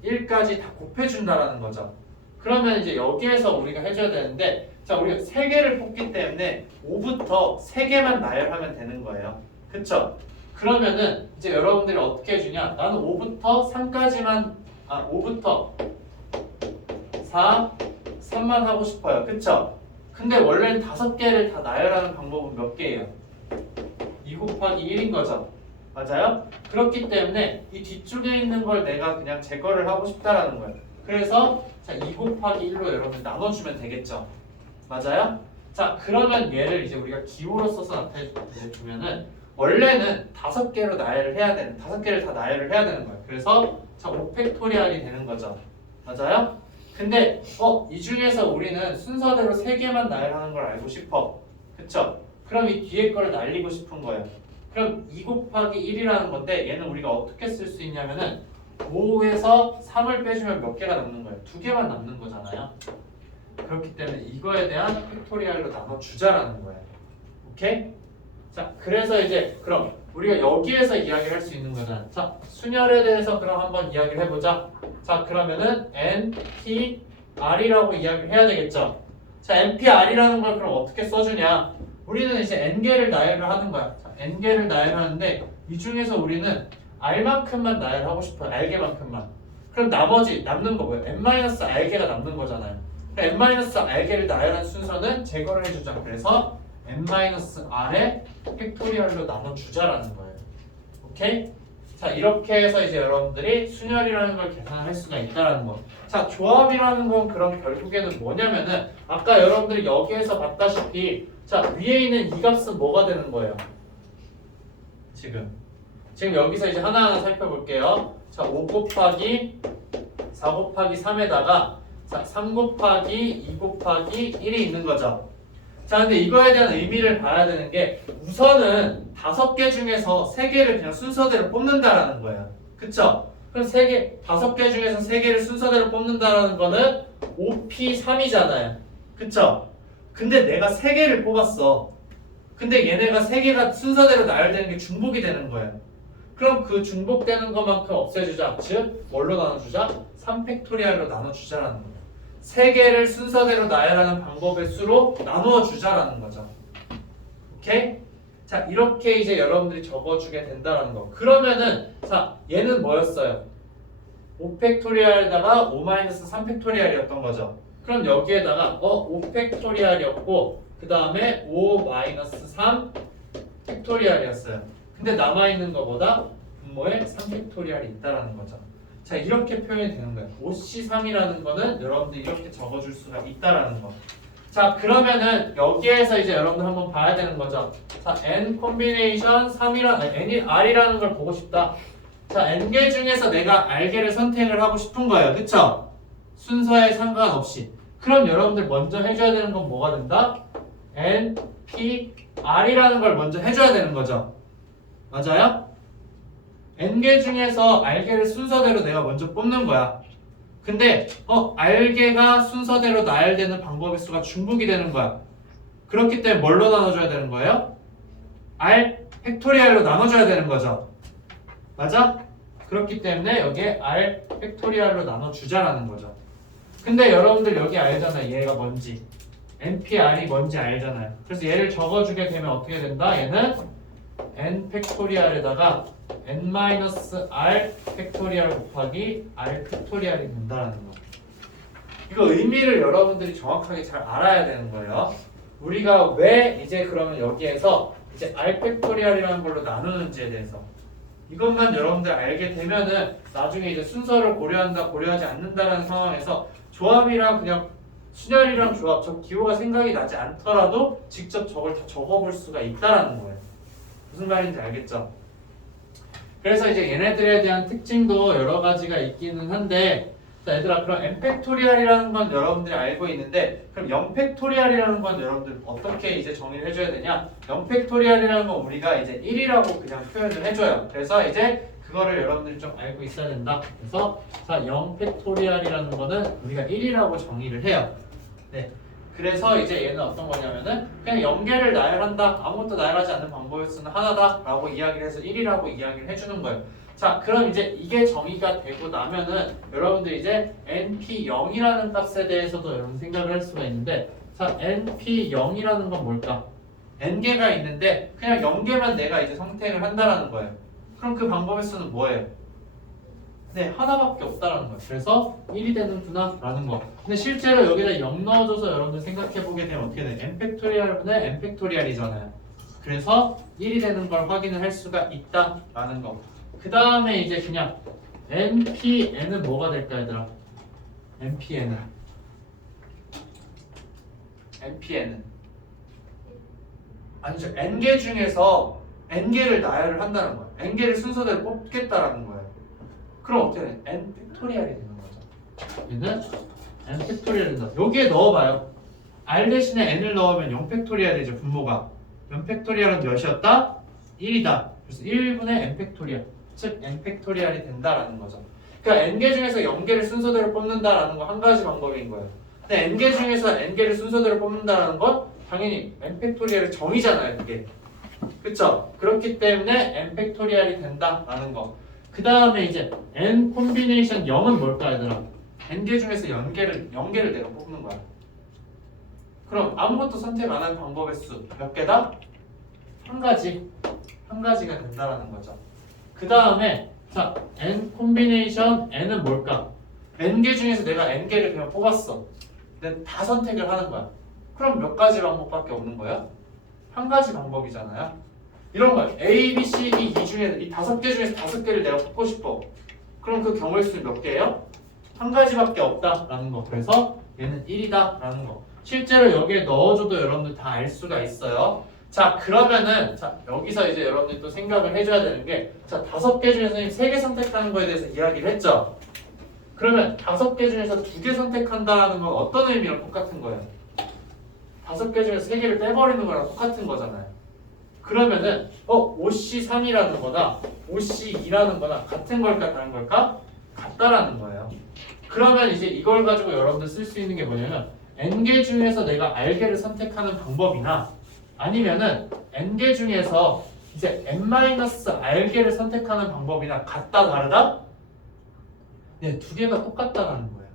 1까지 다 곱해준다라는 거죠. 그러면 이제 여기에서 우리가 해줘야 되는데 자, 우리가 3개를 뽑기 때문에 5부터 3개만 나열하면 되는 거예요. 그쵸? 그러면은 이제 여러분들이 어떻게 해주냐? 나는 5부터 3까지만 5부터 4, 3만 하고 싶어요. 그쵸? 근데 원래는 5개를 다 나열하는 방법은 몇 개예요? 2 곱하기 1인 거죠. 맞아요? 그렇기 때문에 이 뒤쪽에 있는 걸 내가 그냥 제거를 하고 싶다라는 거예요. 그래서 자, 2 곱하기 1로 여러분 나눠주면 되겠죠. 맞아요? 자, 그러면 얘를 이제 우리가 기호로 써서 나타내주면은 원래는 5개로 나열을 해야 되는 5개를 다 나열을 해야 되는 거예요. 그래서 자, 5팩토리얼이 되는 거죠. 맞아요? 근데 이 중에서 우리는 순서대로 3개만 나열하는 걸 알고 싶어. 그쵸? 그럼 이 뒤에 거를 날리고 싶은 거예요. 그럼 2 곱하기 1이라는 건데 얘는 우리가 어떻게 쓸 수 있냐면은 5에서 3을 빼주면 몇 개가 남는 거예요? 2개만 남는 거잖아요. 그렇기 때문에 이거에 대한 팩토리얼로 나눠주자라는 거예요. 오케이? 자, 그래서 이제 그럼 우리가 여기에서 이야기를 할 수 있는 거잖아. 자, 순열에 대해서 그럼 한번 이야기를 해보자. 자, 그러면은 N, P, R이라고 이야기를 해야 되겠죠. 자, N, P, R이라는 걸 그럼 어떻게 써주냐? 우리는 이제 N개를 나열을 하는 거야. 자, N개를 나열하는데 이 중에서 우리는 R만큼만 나열하고 싶어요. R개만큼만. 그럼 나머지 남는 거 뭐예요? N-R개가 남는 거잖아요. N-R개를 나열한 순서는 제거를 해주자. 그래서 N-R의 팩토리얼로 나눠주자라는 거예요. 오케이? 자, 이렇게 해서 이제 여러분들이 순열이라는 걸 계산할 수가 있다라는 거. 자, 조합이라는 건 그럼 결국에는 뭐냐면은 아까 여러분들이 여기에서 봤다시피 자, 위에 있는 이 값은 뭐가 되는 거예요? 지금 여기서 이제 하나하나 살펴볼게요. 자, 5 곱하기 4 곱하기 3에다가 자, 3 곱하기 2 곱하기 1이 있는 거죠. 자, 근데 이거에 대한 의미를 봐야 되는 게 우선은 5개 중에서 3개를 그냥 순서대로 뽑는다라는 거예요. 그쵸? 그럼 5개 중에서 3개를 순서대로 뽑는다라는 거는 5p3이잖아요. 그쵸? 근데 내가 3개를 뽑았어. 근데 얘네가 3개가 순서대로 나열되는 게 중복이 되는 거예요. 그럼 그 중복되는 것만큼 없애주자. 즉, 뭘로 나눠주자? 3팩토리얼로 나눠주자라는 거예요. 3개를 순서대로 나열하는 방법의 수로 나누어 주자라는 거죠. 오케이? 자, 이렇게 이제 여러분들이 적어주게 된다는 거. 그러면은 자, 얘는 뭐였어요? 5팩토리얼에다가 5-3팩토리얼이었던 거죠. 그럼 여기에다가 5팩토리얼이었고 그 다음에 5-3 팩토리얼이었어요. 근데 남아있는 것보다 분모에 3팩토리얼이 있다는 거죠. 자, 이렇게 표현이 되는 거예요. OC3이라는 거는 여러분들 이렇게 적어줄 수가 있다라는 거. 자, 그러면은 여기에서 이제 여러분들 한번 봐야 되는 거죠. 자, n 콤비네이션 3이라 n이 r이라는 걸 보고 싶다. 자, n개 중에서 내가 r개를 선택을 하고 싶은 거예요. 그쵸? 순서에 상관없이. 그럼 여러분들 먼저 해줘야 되는 건 뭐가 된다? n, p, r이라는 걸 먼저 해줘야 되는 거죠. 맞아요? n개 중에서 r개를 순서대로 내가 먼저 뽑는 거야. 근데 r개가 순서대로 나열되는 방법의 수가 중복이 되는 거야. 그렇기 때문에 뭘로 나눠줘야 되는 거예요? r 팩토리얼로 나눠줘야 되는 거죠. 맞아? 그렇기 때문에 여기에 r 팩토리얼로 나눠주자라는 거죠. 근데 여러분들 여기 알잖아요. 얘가 뭔지. npr이 뭔지 알잖아요. 그래서 얘를 적어주게 되면 어떻게 된다? 얘는 n 팩토리얼에다가 n-r 팩토리얼 곱하기 r 팩토리얼이 된다라는 거. 이거 의미를 여러분들이 정확하게 잘 알아야 되는 거예요. 우리가 왜 이제 그러면 여기에서 이제 r 팩토리얼이라는 걸로 나누는지에 대해서 이것만 여러분들 알게 되면은 나중에 이제 순서를 고려한다, 고려하지 않는다라는 상황에서 조합이랑 그냥 순열이랑 조합, 저 기호가 생각이 나지 않더라도 직접 저걸 다 적어볼 수가 있다라는 거예요. 무슨 말인지 알겠죠? 그래서 이제 얘네들에 대한 특징도 여러 가지가 있기는 한데, 자, 얘들아, 그럼 n 팩토리얼이라는 건 여러분들이 알고 있는데, 그럼 0 팩토리얼이라는 건 여러분들 어떻게 이제 정의를 해줘야 되냐? 0 팩토리얼이라는 건 우리가 이제 1이라고 그냥 표현을 해줘요. 그래서 이제 그거를 여러분들이 좀 알고 있어야 된다. 그래서 자, 0 팩토리얼이라는 거는 우리가 1이라고 정의를 해요. 네. 그래서 이제 얘는 어떤 거냐면은 그냥 0개를 나열한다. 아무것도 나열하지 않는 방법의 수는 하나다 라고 이야기를 해서 1이라고 이야기를 해주는 거예요. 자, 그럼 이제 이게 정의가 되고 나면은 여러분들 이제 np0이라는 값에 대해서도 여러분 생각을 할 수가 있는데, 자, np0이라는 건 뭘까? n개가 있는데 그냥 0개만 내가 이제 선택을 한다라는 거예요. 그럼 그 방법의 수는 뭐예요? 네, 하나밖에 없다라는 거예요. 그래서 1이 되는구나 라는 거. 근데 실제로 여기다 0 넣어줘서 여러분들 생각해보게 되면 어떻게 돼? n 팩토리얼분의 n 팩토리얼이잖아요. 그래서 1이 되는 걸 확인을 할 수가 있다라는 거. 그 다음에 이제 그냥 npn은 뭐가 될까 얘들아? npn은 아니죠. n개 중에서 n개를 나열을 한다는 거예요. n개를 순서대로 뽑겠다라는 거예요. 그럼 어떻게 돼? n 팩토리얼이 되는 거죠. 얘는 n 팩토리얼이 된다. 여기에 넣어봐요. r 대신에 n을 넣으면 0 팩토리얼 되죠. 분모가. 0 팩토리얼은 몇이었다? 1이다. 그래서 1분의 n 팩토리얼. 즉 n 팩토리얼이 된다라는 거죠. 그러니까 n개 중에서 0개를 순서대로 뽑는다라는 거 한 가지 방법인 거예요. 근데 n개 중에서 n개를 순서대로 뽑는다라는 건 당연히 n 팩토리얼의 정의잖아요. 그게. 그쵸? 그렇기 때문에 n 팩토리얼이 된다라는 거. 그 다음에 이제 n 콤비네이션 0은 뭘까 얘들아? n개 중에서 0개를 내가 뽑는 거야. 그럼 아무것도 선택 안 하는 방법의 수 몇 개다? 한 가지가 된다라는 거죠. 그 다음에 자, n 콤비네이션 n은 뭘까? n개 중에서 내가 n개를 그냥 뽑았어. 근데 다 선택을 하는 거야. 그럼 몇 가지 방법밖에 없는 거야? 한 가지 방법이잖아요. 이런 거야. A, B, C, D 이 중에 이 5개 중에서 5개를 내가 뽑고 싶어. 그럼 그 경우의 수는 몇 개예요? 한 가지밖에 없다라는 거. 그래서 얘는 1이다라는 거. 실제로 여기에 넣어줘도 여러분들 다 알 수가 있어요. 자, 그러면은 자, 여기서 이제 여러분들 또 생각을 해줘야 되는 게, 자, 5개 중에서 선생님 3개 선택하는 거에 대해서 이야기를 했죠. 그러면 5개 중에서 2개 선택한다는 건 어떤 의미랑 똑같은 거예요? 5개 중에서 3개를 빼버리는 거랑 똑같은 거잖아요. 그러면은 OC3이라는 거나 OC2라는 거나 같은 걸까 다른 걸까? 같다라는 거예요. 그러면 이제 이걸 가지고 여러분들 쓸 수 있는 게 뭐냐면 n개 중에서 내가 r개를 선택하는 방법이나 아니면은 n개 중에서 이제 n-r개를 선택하는 방법이나 같다 다르다? 네, 2개가 똑같다라는 거예요.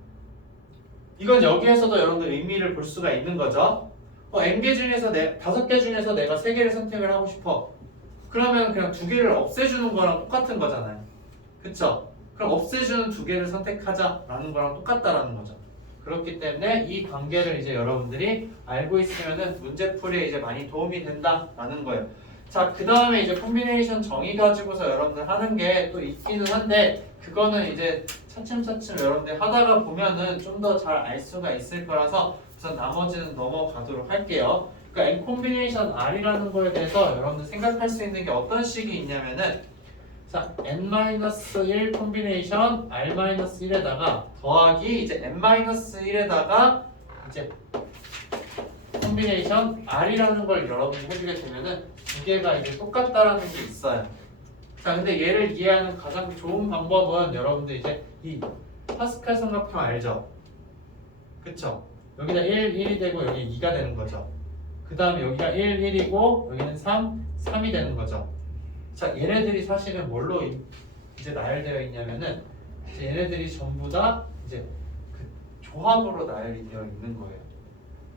이건 여기에서도 여러분들 의미를 볼 수가 있는 거죠. n개 중에서 5개 중에서 내가 3개를 선택을 하고 싶어. 그러면 그냥 2개를 없애주는 거랑 똑같은 거잖아요. 그쵸? 그럼 없애주는 2개를 선택하자라는 거랑 똑같다라는 거죠. 그렇기 때문에 이 관계를 이제 여러분들이 알고 있으면은 문제풀이에 이제 많이 도움이 된다라는 거예요. 자, 그 다음에 이제 콤비네이션 정의 가지고서 여러분들 하는 게 또 있기는 한데 그거는 이제 차츰차츰 여러분들 하다가 보면은 좀 더 잘 알 수가 있을 거라서 우선 나머지는 넘어가도록 할게요. 그러니까 n 콤비네이션 r이라는 거에 대해서 여러분들 생각할 수 있는 게 어떤 식이 있냐면은 자, n-1 콤비네이션 r-1에다가 더하기 이제 n-1에다가 이제 콤비네이션 r이라는 걸 여러분이 해주게 되면은 두 개가 이제 똑같다라는 게 있어요. 자, 근데 얘를 이해하는 가장 좋은 방법은 여러분들 이제 이 파스칼 삼각형 알죠? 그쵸? 여기다 1, 1이 되고 여기 2가 되는 거죠. 그 다음에 여기가 1, 1이고 여기는 3, 3이 되는 거죠. 자, 얘네들이 사실은 뭘로 이제 나열되어 있냐면은 이제 얘네들이 전부 다 이제 그 조합으로 나열이 되어 있는 거예요.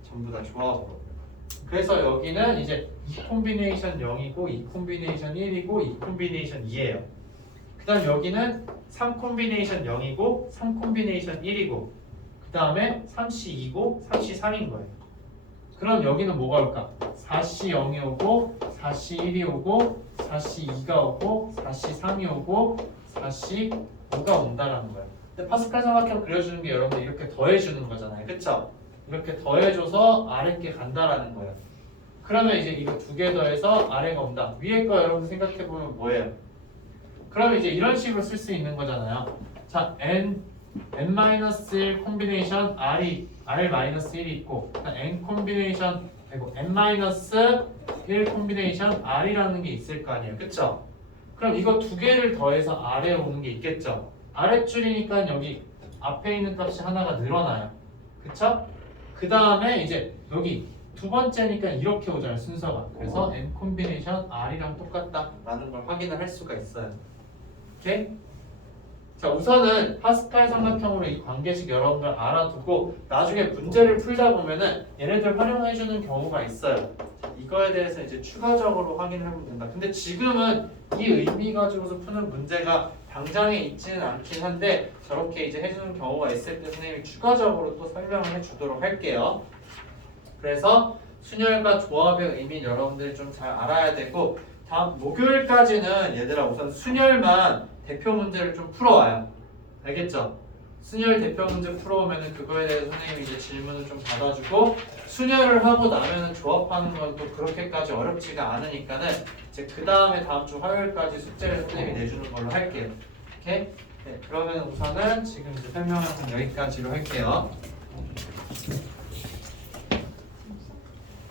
전부 다 조합으로. 그래서 여기는 이제 이 콤비네이션 0이고 이 콤비네이션 1이고 이 콤비네이션 2예요. 그 다음 여기는 3 콤비네이션 0이고 3 콤비네이션 1이고 그 다음에 3C 2고 3C 3인 거예요. 그럼 여기는 뭐가 올까? 4C 0이 오고 4C 1이 오고 4C 2가 오고 4C 3이 오고 4C 5가 온다라는 거예요. 근데 파스칼 삼각형 그려주는 게 여러분들 이렇게 더해주는 거잖아요. 그쵸? 이렇게 더해줘서 아래께 간다라는 거예요. 그러면 이제 이거 두 개 더해서 아래가 온다. 위에 거 여러분 생각해보면 뭐예요? 그럼 이제 이런 식으로 쓸 수 있는 거잖아요. 자, n-1 콤비네이션 r-1이 있고 n 콤비네이션 아이고 n-1 콤비네이션 r이라는 게 있을 거 아니에요. 그쵸? 그럼 이거 두 개를 더해서 아래에 오는 게 있겠죠? 아랫줄이니까 여기 앞에 있는 값이 하나가 늘어나요. 그쵸? 그 다음에 이제 여기 두 번째니까 이렇게 오잖아요, 순서가. 그래서 n 콤비네이션 r이랑 똑같다라는 걸 확인을 할 수가 있어요. 오케이? 자, 우선은 파스칼 삼각형으로 이 관계식 여러분들 알아두고 나중에 문제를 풀다 보면은 얘네들 활용해주는 경우가 있어요. 자, 이거에 대해서 이제 추가적으로 확인을 해보면 된다. 근데 지금은 이 의미 가지고서 푸는 문제가 당장에 있지는 않긴 한데 저렇게 이제 해주는 경우가 있을 때 선생님이 추가적으로 또 설명을 해주도록 할게요. 그래서 순열과 조합의 의미 여러분들이 좀 잘 알아야 되고 다음 목요일까지는 얘들아 우선 순열만 대표 문제를 좀 풀어와요. 알겠죠? 순열 대표 문제 풀어오면은 그거에 대해서 선생님이 이제 질문을 좀 받아주고 순열을 하고 나면은 조합하는 건 또 그렇게까지 어렵지가 않으니까는 이제 그 다음에 다음 주 화요일까지 숙제를 선생님이 내주는 걸로 할게요. 오케이? 네, 그러면 우선은 지금 이제 설명은 여기까지로 할게요.